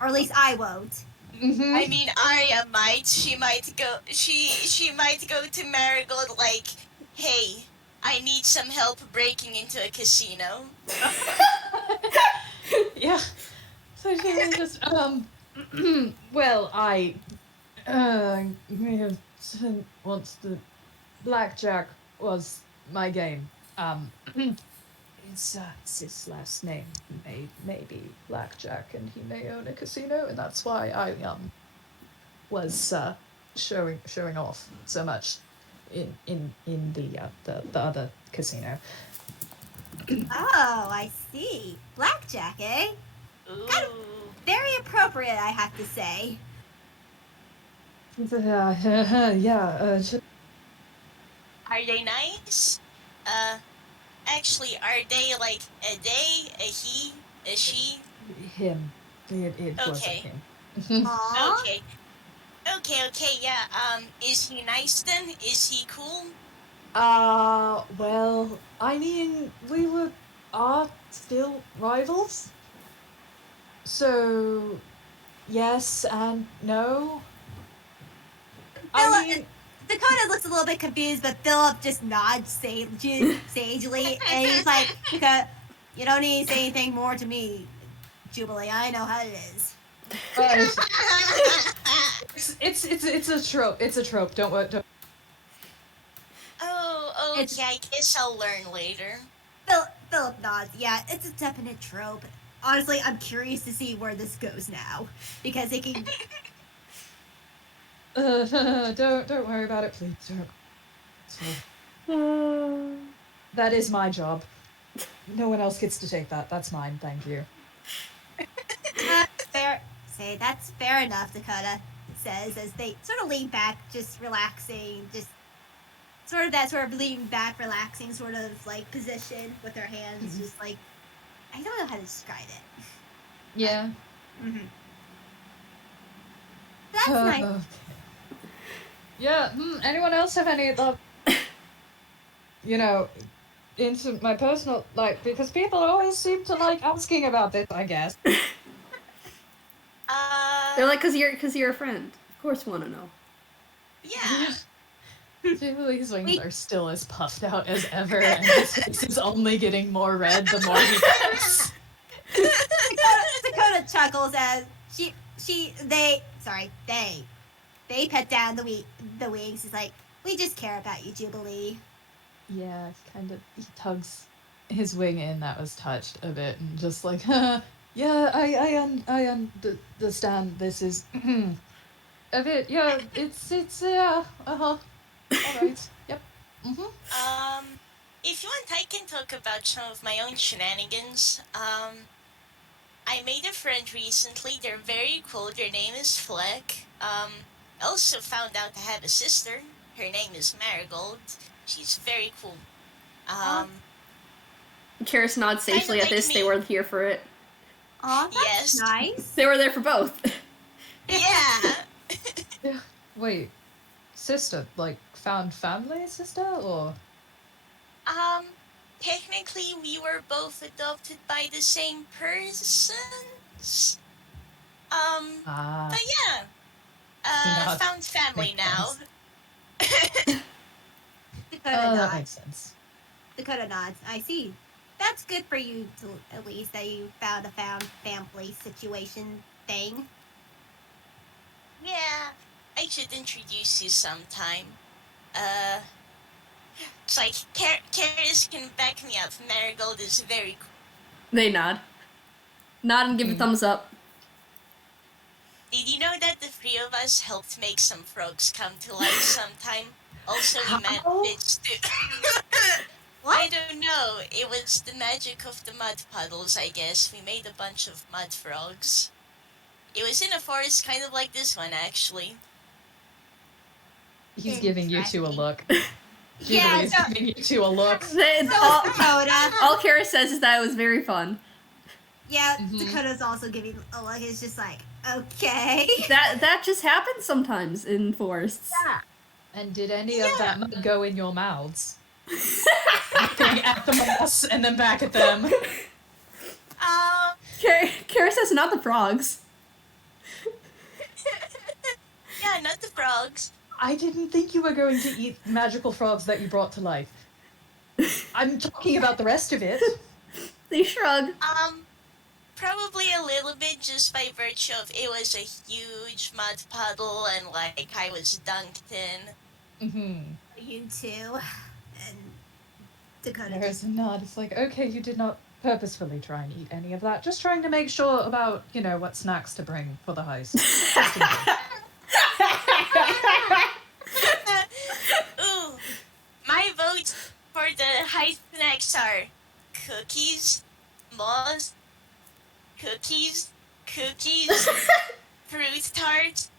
or at least I won't. Mm-hmm. I mean, Aria might. She might go to Marigold like, hey, I need some help breaking into a casino. Yeah. So she was just, well, I, once the blackjack was my game. It's his last name may be Blackjack, and he may own a casino, and that's why I was showing off so much in the other casino. Oh, I see. Blackjack, eh? Ooh. Very appropriate, I have to say. Yeah. Are they nice? Actually, are they like a they, a he, a she? him. It wasn't Okay. him. Aww. Okay, yeah. Is he nice then? Is he cool? Well, I mean, we are still rivals. So, yes and no. I Philip, mean, Dakota looks a little bit confused, but Philip just nods sagely, and he's like, "Dakota, you don't need to say anything more to me, Jubilee. I know how it is." it's a trope. It's a trope. Don't worry. Don't. Oh, okay. It's- I guess I'll learn later. Philip nods. Yeah, it's a definite trope. Honestly, I'm curious to see where this goes now, because it can. Don't worry about it, please. Don't. So, that is my job. No one else gets to take that. That's mine. Thank you. Fair. Say that's fair enough, Dakota says as they sort of lean back, just relaxing, just sort of that sort of lean back, relaxing sort of like position with their hands, just like I don't know how to describe it. Yeah. Mm-hmm. That's nice. Okay. Yeah. Anyone else have any into my personal because people always seem to like asking about this. I guess. They're like, cause you're a friend. Of course, want to know. Yeah. Jubilee's wings are still as puffed out as ever, and his face is only getting more red the more he goes. Dakota chuckles as they pet down the wings. It's like, we just care about you, Jubilee. Yeah, he tugs his wing in that was touched a bit, and just like, yeah, I understand. This is a bit. Yeah, it's all right. Yep. If you want, I can talk about some of my own shenanigans. I made a friend recently. They're very cool. Their name is Fleck. I also found out I have a sister. Her name is Marigold. She's very cool. Keris nods sagely at this. They were here for it. Aw, that's Yes. nice. They were there for both. Yeah. Wait, sister, like found family sister, or? Technically, we were both adopted by the same persons. But yeah. Found family now. Dakota That nods. makes sense. Dakota nods. I see. That's good for you, at least, that you found a family situation thing. Yeah, I should introduce you sometime. It's like Keris can back me up. Marigold is very cool. They nod and give a thumbs up. Did you know that the three of us helped make some frogs come to life sometime? Also, we managed to... What? I don't know. It was the magic of the mud puddles, I guess. We made a bunch of mud frogs. It was in a forest kind of like this one, actually. He's giving you two a look. Yeah, Jubilee's giving you two a look. Dakota. All Keris says is that it was very fun. Yeah, Dakota's also giving a look. It's just like, okay. That just happens sometimes in forests. Yeah. And did any of that mud go in your mouths? Looking at the moss and then back at them. Keris says not the frogs. Yeah, not the frogs. I didn't think you were going to eat magical frogs that you brought to life. I'm talking about the rest of it. They shrug. Probably a little bit just by virtue of it was a huge mud puddle and like I was dunked in. You too. And Dakota There's a nod. It's like, okay, you did not purposefully try and eat any of that. Just trying to make sure about, what snacks to bring for the heist. Ooh, my vote for the heist snacks are cookies, moss, cookies, fruit tarts.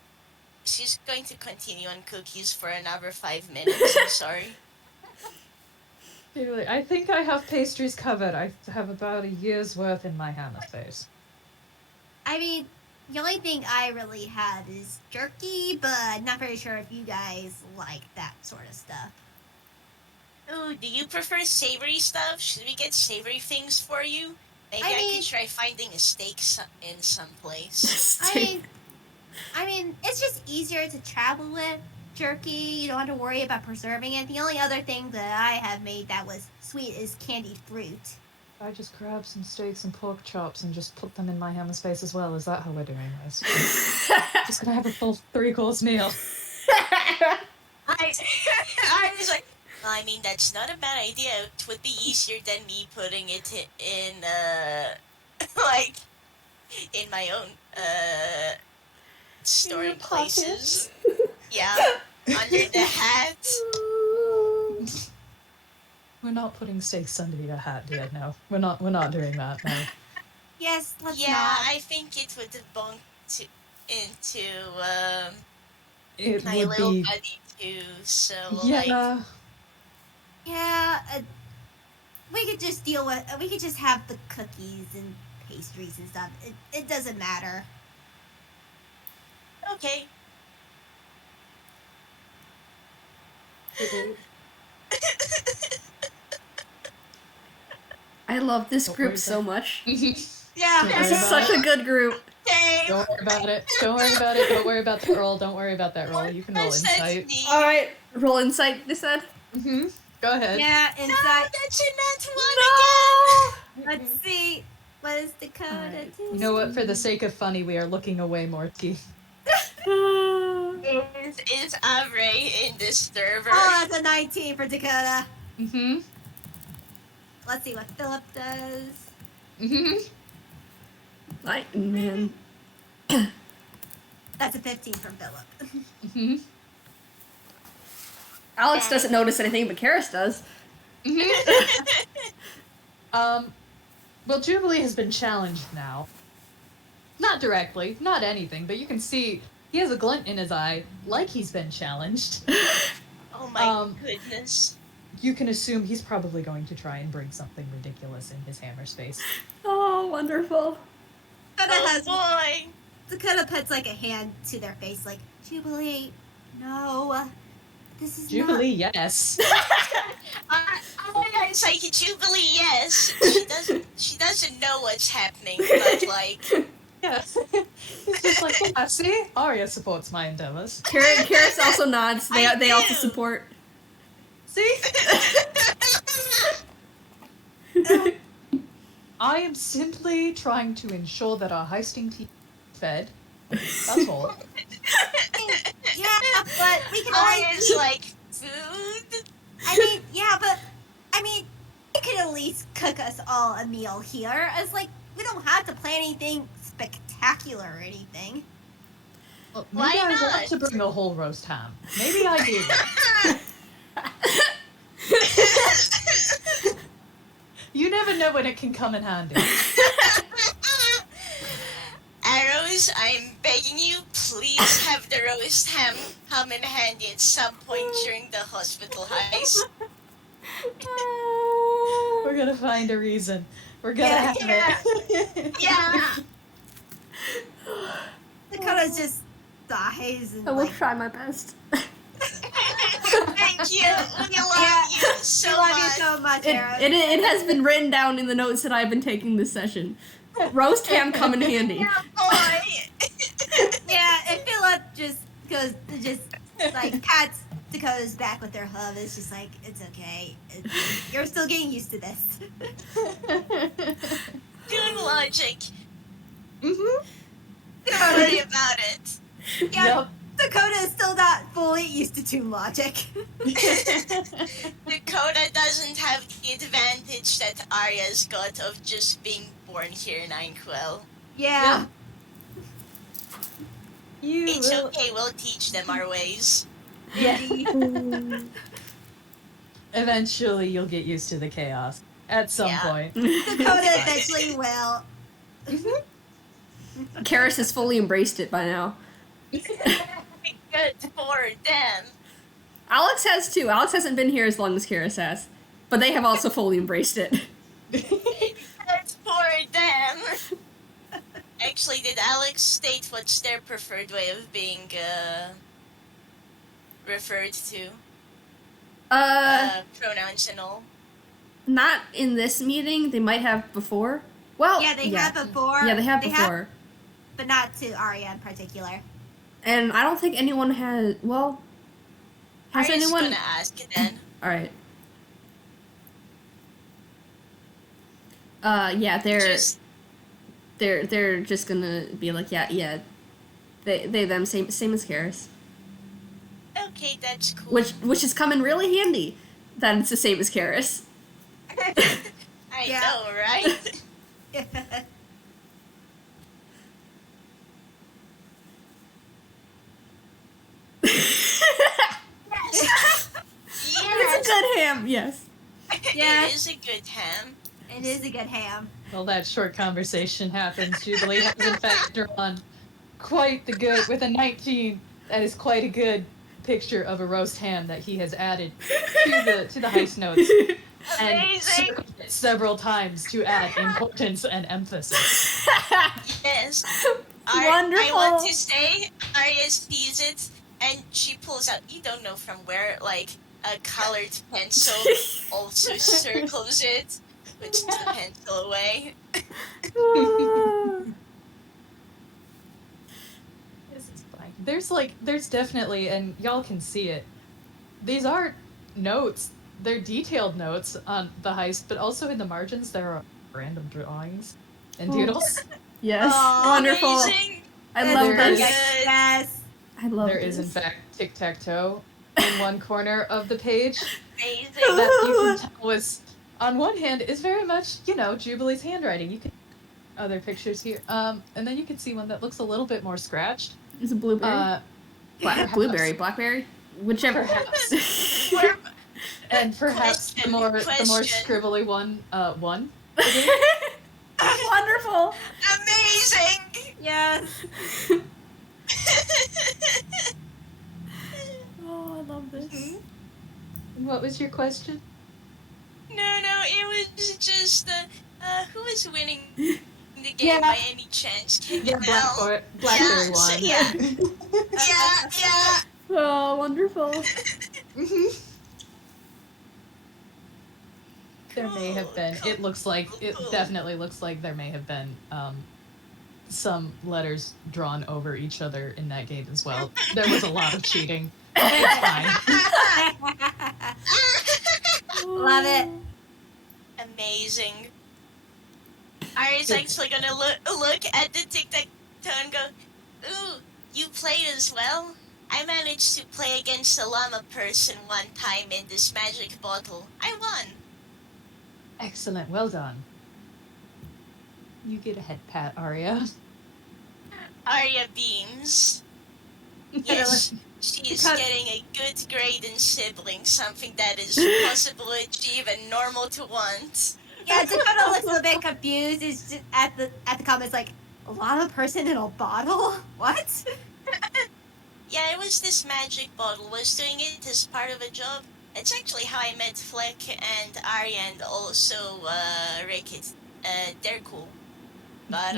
She's going to continue on cookies for another 5 minutes. I'm sorry. I think I have pastries covered. I have about a year's worth in my hammer space. I mean, the only thing I really have is jerky, but I'm not very sure if you guys like that sort of stuff. Ooh, do you prefer savory stuff? Should we get savory things for you? Maybe I could try finding a steak in some place. I mean, it's just easier to travel with jerky. You don't have to worry about preserving it. The only other thing that I have made that was sweet is candied fruit. I just grab some steaks and pork chops and just put them in my hammer space as well. Is that how we're doing this? Just gonna have a full 3-course meal. I was like, well, I mean, that's not a bad idea. It would be easier than me putting it in, like, in my own, storing places. Yeah, under the hat. We're not putting steaks under your hat, dear. No, we're not doing that. No. Yes, let's Yeah, not. I think it would have bumped into It my would little be. buddy too. So Yeah. Yeah, we could just we could just have the cookies and pastries and stuff. It doesn't matter. Okay. I love this group so much. Yeah. This is such a good group. Don't worry about it. Don't worry about it. Don't worry about that roll. Don't worry about that roll. You can roll insight. Alright, roll insight, they said. Go ahead. Yeah, No, inside. that's a nat one again. Let's see. What is Dakota Alright. do? You know what? For the sake of funny, we are looking away, Morski. Is Aria in this server? Oh, that's a 19 for Dakota. Mm-hmm. Let's see what Philip does. Mm-hmm. Man. That's a 15 from Philip. Mm-hmm. Alex doesn't notice anything, but Keris does. Well, Jubilee has been challenged now. Not directly, not anything, but you can see he has a glint in his eye, like he's been challenged. Oh my goodness. You can assume he's probably going to try and bring something ridiculous in his hammer space. Oh, wonderful. Oh boy. Dakota puts like a hand to their face, like, Jubilee, no. This is Jubilee, yes. It's like Jubilee, yes. She doesn't know what's happening, but like. Yes. It's just like, yeah, see? Aria supports my endeavors. Keris also nods. They also support. See? I am simply trying to ensure that our heisting team is fed. That's all. Yeah, but we can Aria's always like, food? I mean, you could at least cook us all a meal here. It's like, we don't have to plan anything spectacular or anything. Well, Why maybe I not? want to bring a whole roast ham. Maybe I do that. You never know when it can come in handy. Arrows, I'm begging you, please have the roast ham come in handy at some point during the hospital heist. We're gonna find a reason. We're gonna have it. Yeah! Dakota just dies and I will like, try my best. Thank you! We love you so we love much! you so much, It, Arrow. it has been written down in the notes that I've been taking this session. Roast ham come in handy. Yeah, boy! Yeah, and Philip just like pats Dakota's back with their hoof. It's just like, it's okay. You're still getting used to this. Doing logic. Mm-hmm. Don't worry about it. Yeah, Yep. Dakota is still not fully used to Toon logic. Dakota doesn't have the advantage that Aria's got of just being born here in Inkwell. Yeah. You It's will... okay, we'll teach them our ways. Yeah. Eventually, you'll get used to the chaos. At some Yeah. point. Dakota eventually will. Keris has fully embraced it by now. Good for them. Alex has too. Alex hasn't been here as long as Keris has. But they have also fully embraced it. Good for them. actually, did Alex state what's their preferred way of being referred to? Pronouns and all. Not in this meeting. They might have before. Well, Yeah, they have before. Yeah, they have before. But not to Aria in particular. And I don't think anyone has. Well, has Aria's anyone? gonna ask it then. All right. Yeah, they're just gonna be like, yeah. They them same as Keris. Okay, that's cool. Which is coming really handy. That it's the same as Keris. I know, right? It's a good ham, yes. Yeah. It is a good ham. It is a good ham. Well, that short conversation happens. Jubilee has in fact drawn quite the good, with a 19, that is quite a good picture of a roast ham that he has added to the heist notes. And Amazing! circled it several times to add importance and emphasis. Yes. Wonderful. I want to say, Aria sees it, and she pulls out, you don't know from where, like, a colored pencil, also circles it, puts the pencil away. This is fine. There's definitely, and y'all can see it, these are notes. They're detailed notes on the heist, but also in the margins there are random drawings and doodles. Yes. Aw, Wonderful. Amazing! I love There this. is- Yes. I love There this. is, in fact, tic-tac-toe in one corner of the page Amazing! that you can tell was, on one hand, is very much, Jubilee's handwriting. You can other pictures here. And then you can see one that looks a little bit more scratched. It's a blueberry. Perhaps. Blueberry, blackberry, whichever. Perhaps. And perhaps the more Question. scribbly one, one. Wonderful. Amazing! Yes. Oh, I love this. What was your question? No, it was just, who is winning the game Yeah. by any chance? Can you tell? Blackberry Yeah, one. Yeah. Oh, wonderful. There may have been. It looks like it Cool. definitely looks like there may have been some letters drawn over each other in that game as well. There was a lot of cheating. It's fine. Love it. Amazing. Aria's actually gonna look at the tic-tac-toe and go, ooh, you played as well? I managed to play against a llama person one time in this magic bottle. I won. Excellent. Well done. You get a head pat, Aria. Aria beams. Yes, she's getting a good grade in siblings, something that is possible to achieve and normal to want. Yeah, Dakota looks a little bit confused. Is just at the comments like, a llama person in a bottle? What? Yeah, it was this magic bottle. Was doing it as part of a job. It's actually how I met Fleck and Aria and also Rickett. They're cool. But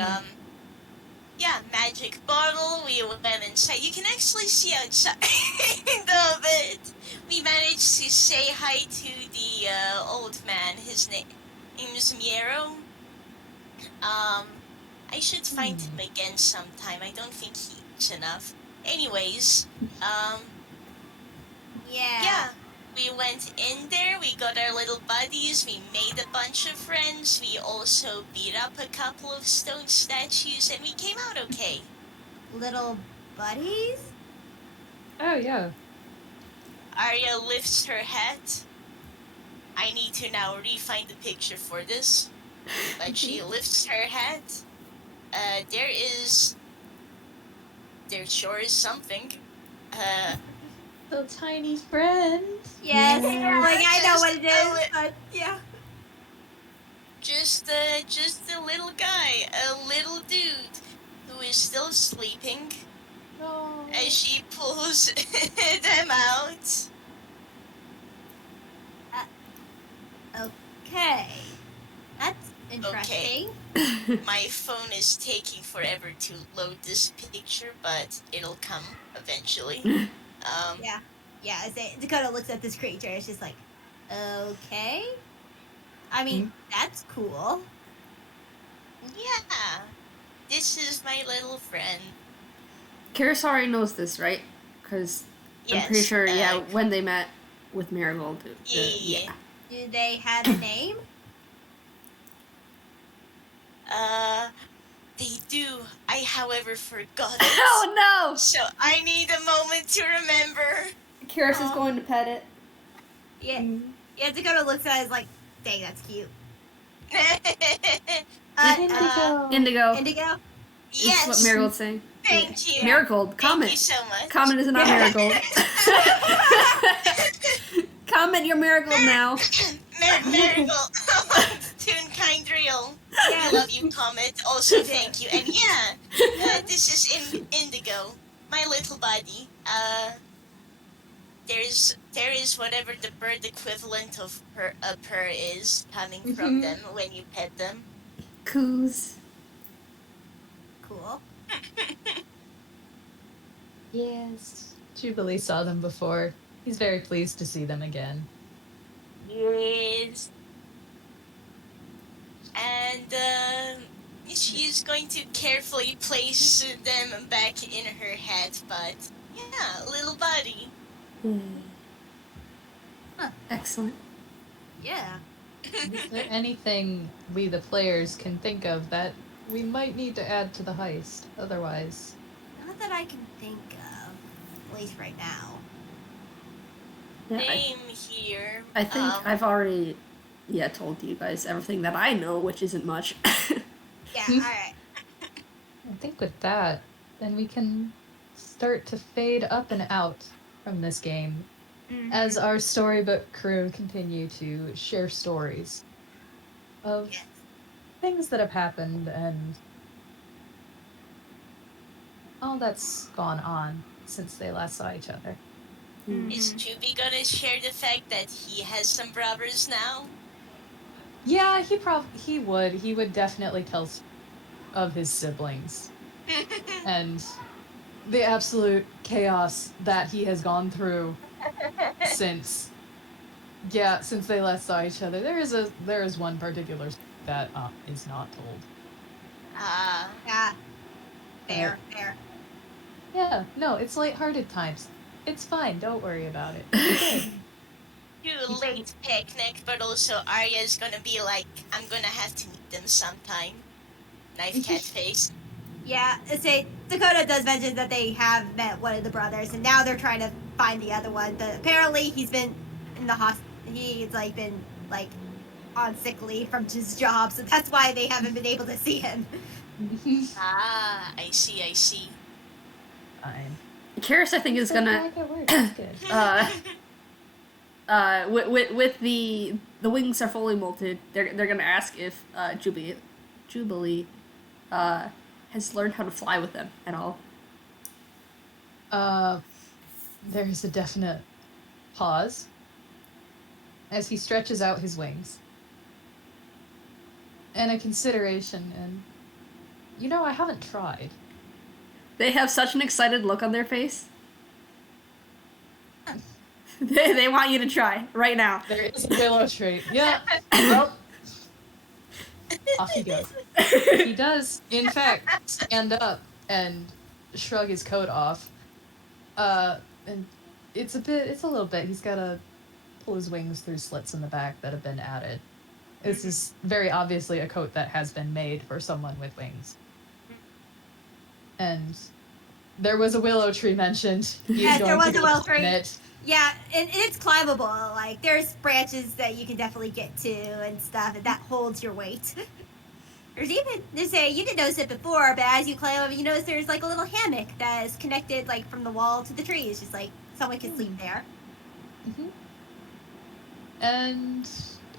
yeah, magic bottle. We went inside. You can actually see outside of it. We managed to say hi to the old man. His name is Miero. I should find him again sometime. I don't think he's enough. Anyways, yeah. We went in there, we got our little buddies, we made a bunch of friends, we also beat up a couple of stone statues, and we came out okay. Little buddies? Oh, yeah. Aria lifts her hat. I need to now re-find the picture for this. But she lifts her hat. There sure is something. Little tiny friend. Yes. Yeah. Like, I know what it Just is, but yeah. Just a little guy, a little dude, who is still sleeping Oh. as she pulls them out. Okay. That's Interesting. My phone is taking forever to load this picture, but it'll come eventually. Yeah. Yeah, Dakota looks at this creature. It's just like, okay. I mean, that's cool. Yeah. This is my little friend. Keris already knows this, right? Because I'm pretty Yes, sure, when they met with Marigold. Yeah. Do they have a name? They do. I, however, forgot it. Oh no! So I need a moment to remember. Keris is going to pet it. Yeah. Yeah, Dakota looks at it like, dang, that's cute. Indigo. Indigo? Yes. That's what Marigold's saying. Thank you. Marigold, comment. Thank you so much. Comment is not Marigold. Comment your Marigold now. Marigold. Toonkind real. Yeah. I love you, comment. Also, thank you. And yeah, this is Indigo, my little buddy. There is whatever the bird equivalent of a purr is coming from them when you pet them. Coos. Cool. Yes. Jubilee saw them before. He's very pleased to see them again. Yes. And she's going to carefully place them back in her head, but yeah, little buddy. Excellent. Yeah. Is there anything we, the players, can think of that we might need to add to the heist? Otherwise, Not that I can think of, at least right now. Yeah, Same here. I think I've already, told you guys everything that I know, which isn't much. Yeah, alright. I think with that, then we can start to fade up and out from this game as our storybook crew continue to share stories of things that have happened and all that's gone on since they last saw each other. Is Juby gonna share the fact that he has some brothers now? Yeah, he would. He would definitely tell of his siblings and the absolute chaos that he has gone through since they last saw each other. There is one particular that is not told. Yeah. Fair. Yeah, no, it's lighthearted times. It's fine. Don't worry about it. It's good. Too late picnic, but also Aria's gonna be like, I'm gonna have to meet them sometime. Knife cat face. Yeah, Dakota does mention that they have met one of the brothers, and now they're trying to find the other one. But apparently, he's been in the he's been on sick leave from his job, so that's why they haven't been able to see him. I see. Fine. Keris, I think, is gonna. Make it work. It's good. With the wings are fully molted, they're gonna ask if Jubilee has learned how to fly with them at all. There's a definite pause as he stretches out his wings. And a consideration, and I haven't tried. They have such an excited look on their face. They want you to try right now. There is a willow tree. Yeah. Well, off he goes. He does, in fact, stand up and shrug his coat off. And it's a little bit. He's got to pull his wings through slits in the back that have been added. This is very obviously a coat that has been made for someone with wings. And there was a willow tree mentioned. Yes, there was a willow tree. It. Yeah, and it's climbable. There's branches that you can definitely get to and stuff, and that holds your weight. You didn't notice it before, but as you climb up, you notice there's a little hammock that is connected from the wall to the tree. It's just someone can sleep there. Mm-hmm. And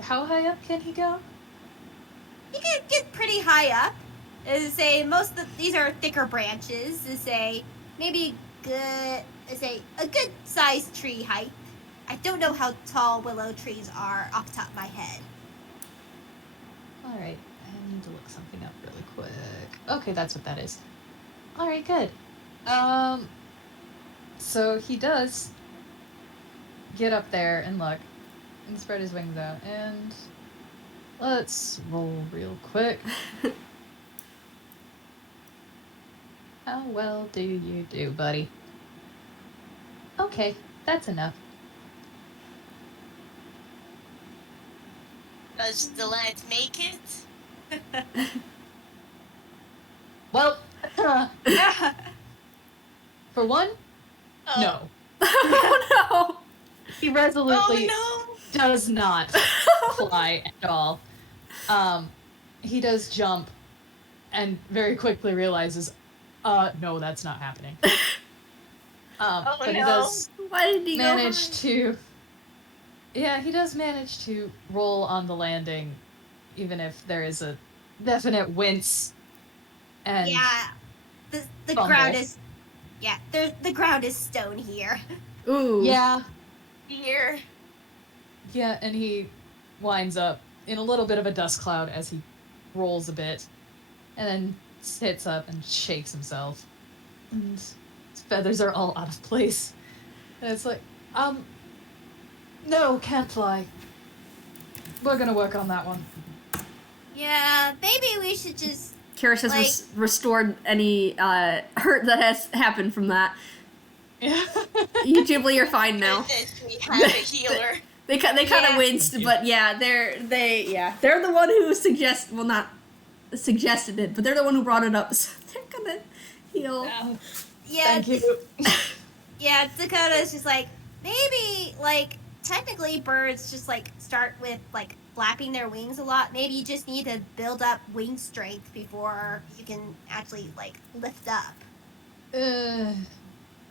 how high up can he go? You can get pretty high up. Most of these are thicker branches. Maybe a good sized tree height. I don't know how tall willow trees are off the top of my head. All right. look something up really quick. Okay, that's what that is. All right, good. So he does get up there and look and spread his wings out, and let's roll real quick. How well do you do, buddy? Okay, that's enough. Does the lad make it? Well, for one, Oh. no. Oh He resolutely Oh does not fly at all. He does jump and very quickly realizes, no, that's not happening. But he does no! Why did he manage go to... Yeah, he does manage to roll on the landing, even if there is a definite wince and Yeah, the fumble. ground is. Yeah, the ground is stone here. Ooh. Yeah, dear. yeah, and he winds up in a little bit of a dust cloud as he rolls a bit, and then sits up and shakes himself, and his feathers are all out of place. And it's like, no, can't fly. We're gonna work on that one. Yeah, maybe we should just. Keris has Like- restored any hurt that has happened from that. Yeah. You, Jubilee, you're fine now. Goodness, we have a healer. They kind of Yeah. winced, but yeah, they're the one who not suggested it, but they're the one who brought it up, so they're gonna heal. Yeah, Thank you. yeah. Dakota is just like, maybe like technically birds just like start with like flapping their wings a lot. Maybe you just need to build up wing strength before you can actually like lift up.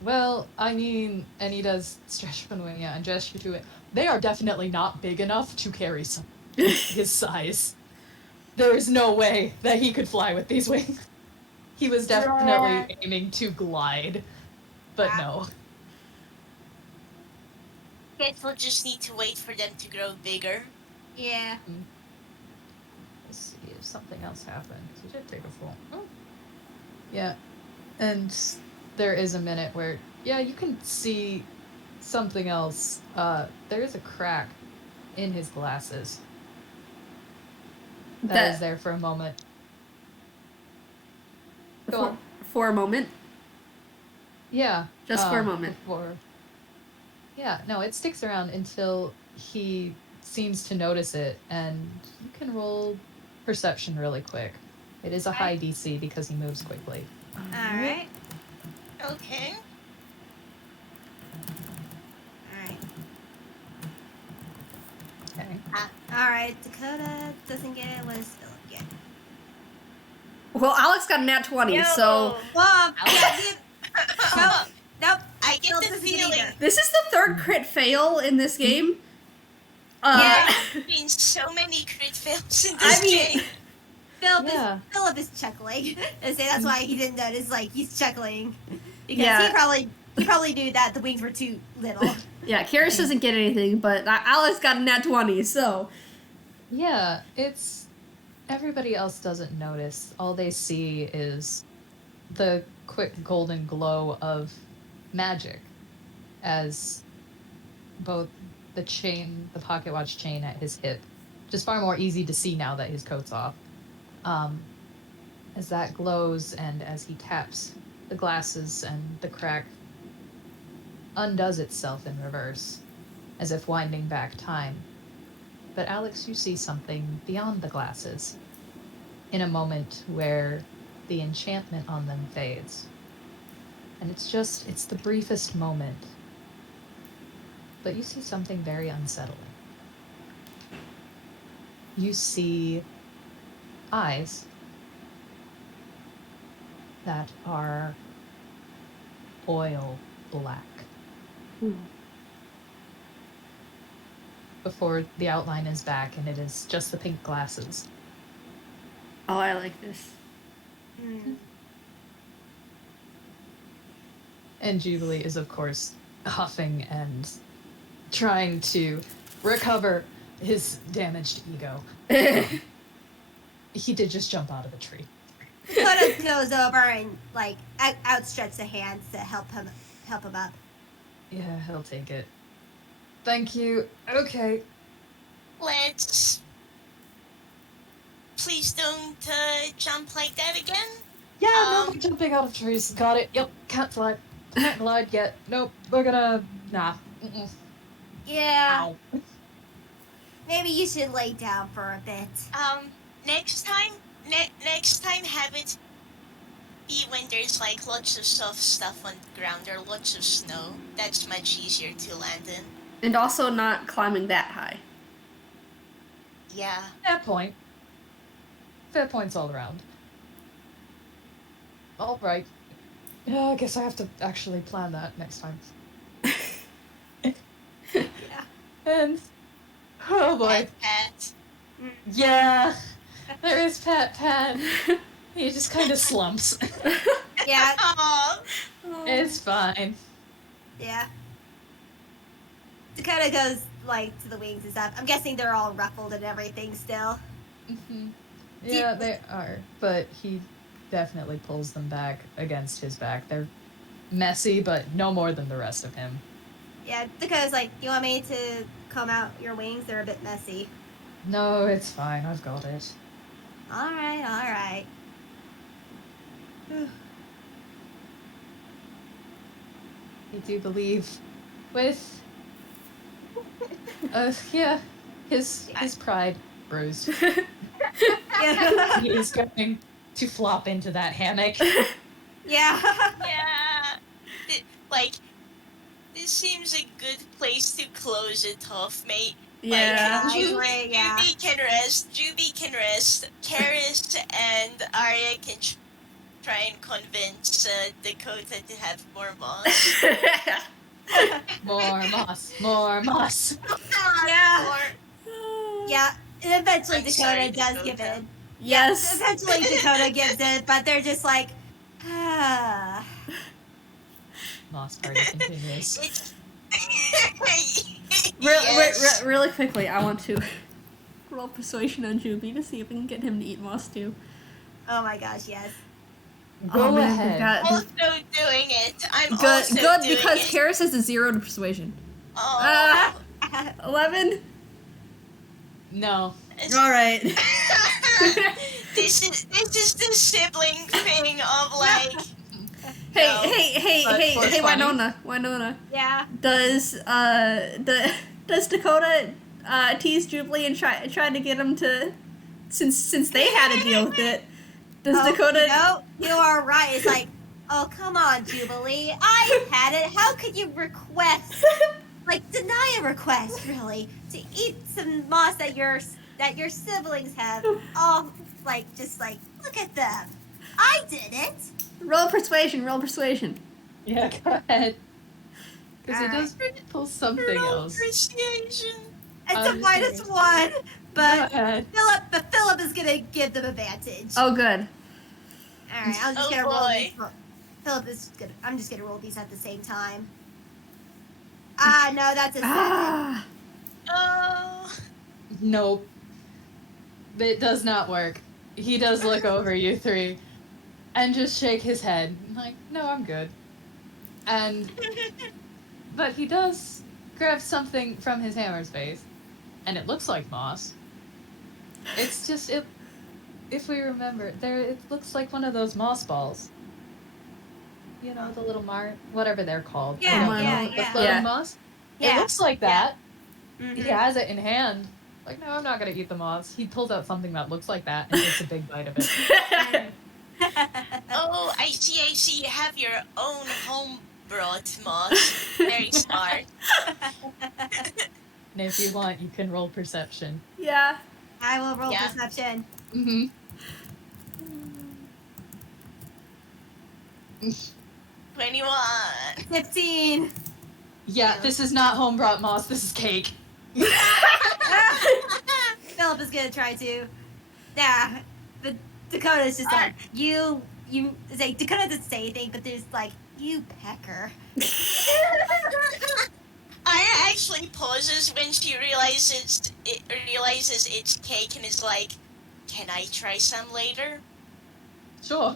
Well, I mean, and he does stretch one wing, yeah, and gesture to it. They are definitely not big enough to carry some his size. There is no way that he could fly with these wings. He was definitely aiming to glide, but no. Guess we'll just need to wait for them to grow bigger. Yeah. Let's see if something else happened. He did take a fall. Oh. Yeah, and there is a minute where, yeah, you can see something else. There is a crack in his glasses. That is there for a moment. Go on. For a moment. Yeah. Just for a moment. Yeah, no, it sticks around until he seems to notice it, and you can roll perception really quick. It is a high DC because he moves quickly. All right. Okay. All right. Okay. All right. Dakota doesn't get it. What does Philip get? Well, Alex got a nat 20, so Well, yeah, nope. I get Philip the doesn't get feeling either. this is the third crit fail in this game. yeah, there's been so many crit fails in this game. Philip is chuckling. And say that's why he didn't notice. Like he's chuckling because Yeah. he probably knew that the wings were too little. Yeah, Keris doesn't get anything, but Alex got a nat 20, so. Yeah, it's... Everybody else doesn't notice. All they see is the quick golden glow of magic as both the chain, the pocket watch chain at his hip, just far more easy to see now that his coat's off, as that glows and as he taps the glasses and the crack undoes itself in reverse, as if winding back time. But Alex, you see something beyond the glasses, in a moment where the enchantment on them fades. And it's the briefest moment. But you see something very unsettling. You see eyes that are oil black. Before the outline is back and it is just the pink glasses. Oh, I like this. And Jubilee is, of course, huffing and trying to recover his damaged ego. He did just jump out of a tree. Dakota goes over and like outstretches a hand to help him up. Yeah, he'll take it. Thank you. Okay. Let's... Please don't jump like that again. Yeah, no more jumping out of trees. Got it. Yep, can't fly. Can't glide yet. Nope, we're gonna... Nah. Mm-mm. Yeah. Ow. Maybe you should lay down for a bit. Next time have it be when there's like lots of soft stuff on the ground or lots of snow. That's much easier to land in. And also not climbing that high. Yeah. Fair point. Fair points all around. Alright. Yeah, I guess I have to actually plan that next time. Yeah. And... Oh boy. Pat. Yeah. There is Pat. He just kind of slumps. Yeah. Aww. It's fine. Yeah. Dakota goes like to the wings and stuff. I'm guessing they're all ruffled and everything still. Mm-hmm. Yeah, they are. But he definitely pulls them back against his back. They're messy, but no more than the rest of him. Yeah, Dakota's like, you want me to comb out your wings? They're a bit messy. No, it's fine. I've got it. Alright. I do believe with... yeah, his pride bruised. Yeah. He is going to flop into that hammock. Yeah. Yeah. This seems a good place to close it off, mate. Yeah. Like, Yeah. Juby can rest, Keris and Aria can try and convince Dakota to have more moss. More moss. Yeah. Or, Yeah. And eventually I'm Dakota sorry, does Dakota. give in. Yes. Eventually Dakota gives in, but they're just like, ah. Moss party continues. it's... Really quickly, I want to roll persuasion on Juby to see if we can get him to eat moss too. Oh my gosh, yes. Go man, ahead. we've got- also doing it. I'm Good, also good doing because it. Keris has a 0 to persuasion. Oh. 11. No. All right. This is the sibling thing of like. Hey, funny. Winona. Yeah. Does Dakota tease Jubilee and try to get him to, since they had to deal with it? Does Dakota? No, you are right. It's like, oh, come on, Jubilee. I had it. How could you request, deny a request, really, to eat some moss that your siblings have? Oh, look at them. I did it. Roll persuasion. Yeah, go ahead. Because he Alright. does pull something else. Appreciation. It's a I'm -1, but Go ahead. Philip is gonna give them advantage. Oh, good. All right, I'm just Oh, gonna roll boy. these. Philip is good. I'm just gonna roll these at the same time. Ah, no, that's a 7. Ah. Oh. Nope. It does not work. He does look over you three and just shake his head. Like, no, I'm good. But he does grab something from his hammer space, and it looks like moss. It's just, if we remember, it looks like one of those moss balls. You know, the little whatever they're called. I Yeah, don't know. yeah, The yeah. floating Yeah. moss? Yeah. It looks like that. Mhm. He has it in hand. Like, no, I'm not gonna eat the moss. He pulls out something that looks like that and takes a big bite of it. Oh, I see. You have your own home brought moss. Very smart. And if you want, you can roll perception. Yeah. I will roll Yeah. perception. Mm-hmm. 21. 15. Yeah, this is not home brought moss. This is cake. Philip is gonna try to. Yeah, but Dakota's just like, you. It's like Dakota doesn't say anything, but there's like, you pecker. Aya actually pauses when she realizes it's cake and is like, Can I try some later? Sure.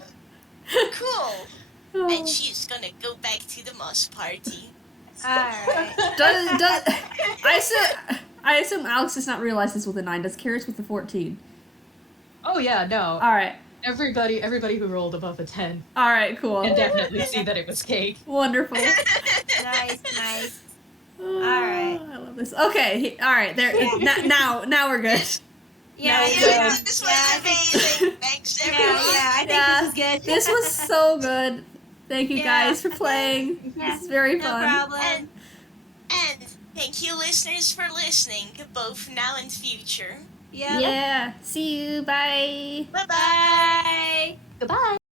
Cool. And she's gonna go back to the moss party. Alright. Does I assume Alex does not realize this with a 9. Does Keris with the 14? Oh yeah, no. All right. Everybody who rolled above a 10 All right. Cool. can definitely see that it was cake. Wonderful. Nice. Alright. I love this. Okay. All right. There. Now we're good. Yeah, Yeah, This was amazing. Thanks, everyone. I think this was good. This was so good. Thank you guys for playing. Yeah, This is very no fun. problem. And thank you, listeners, for listening, both now and future. Yep. Yeah. See you. Bye. Bye-bye. Bye. Goodbye.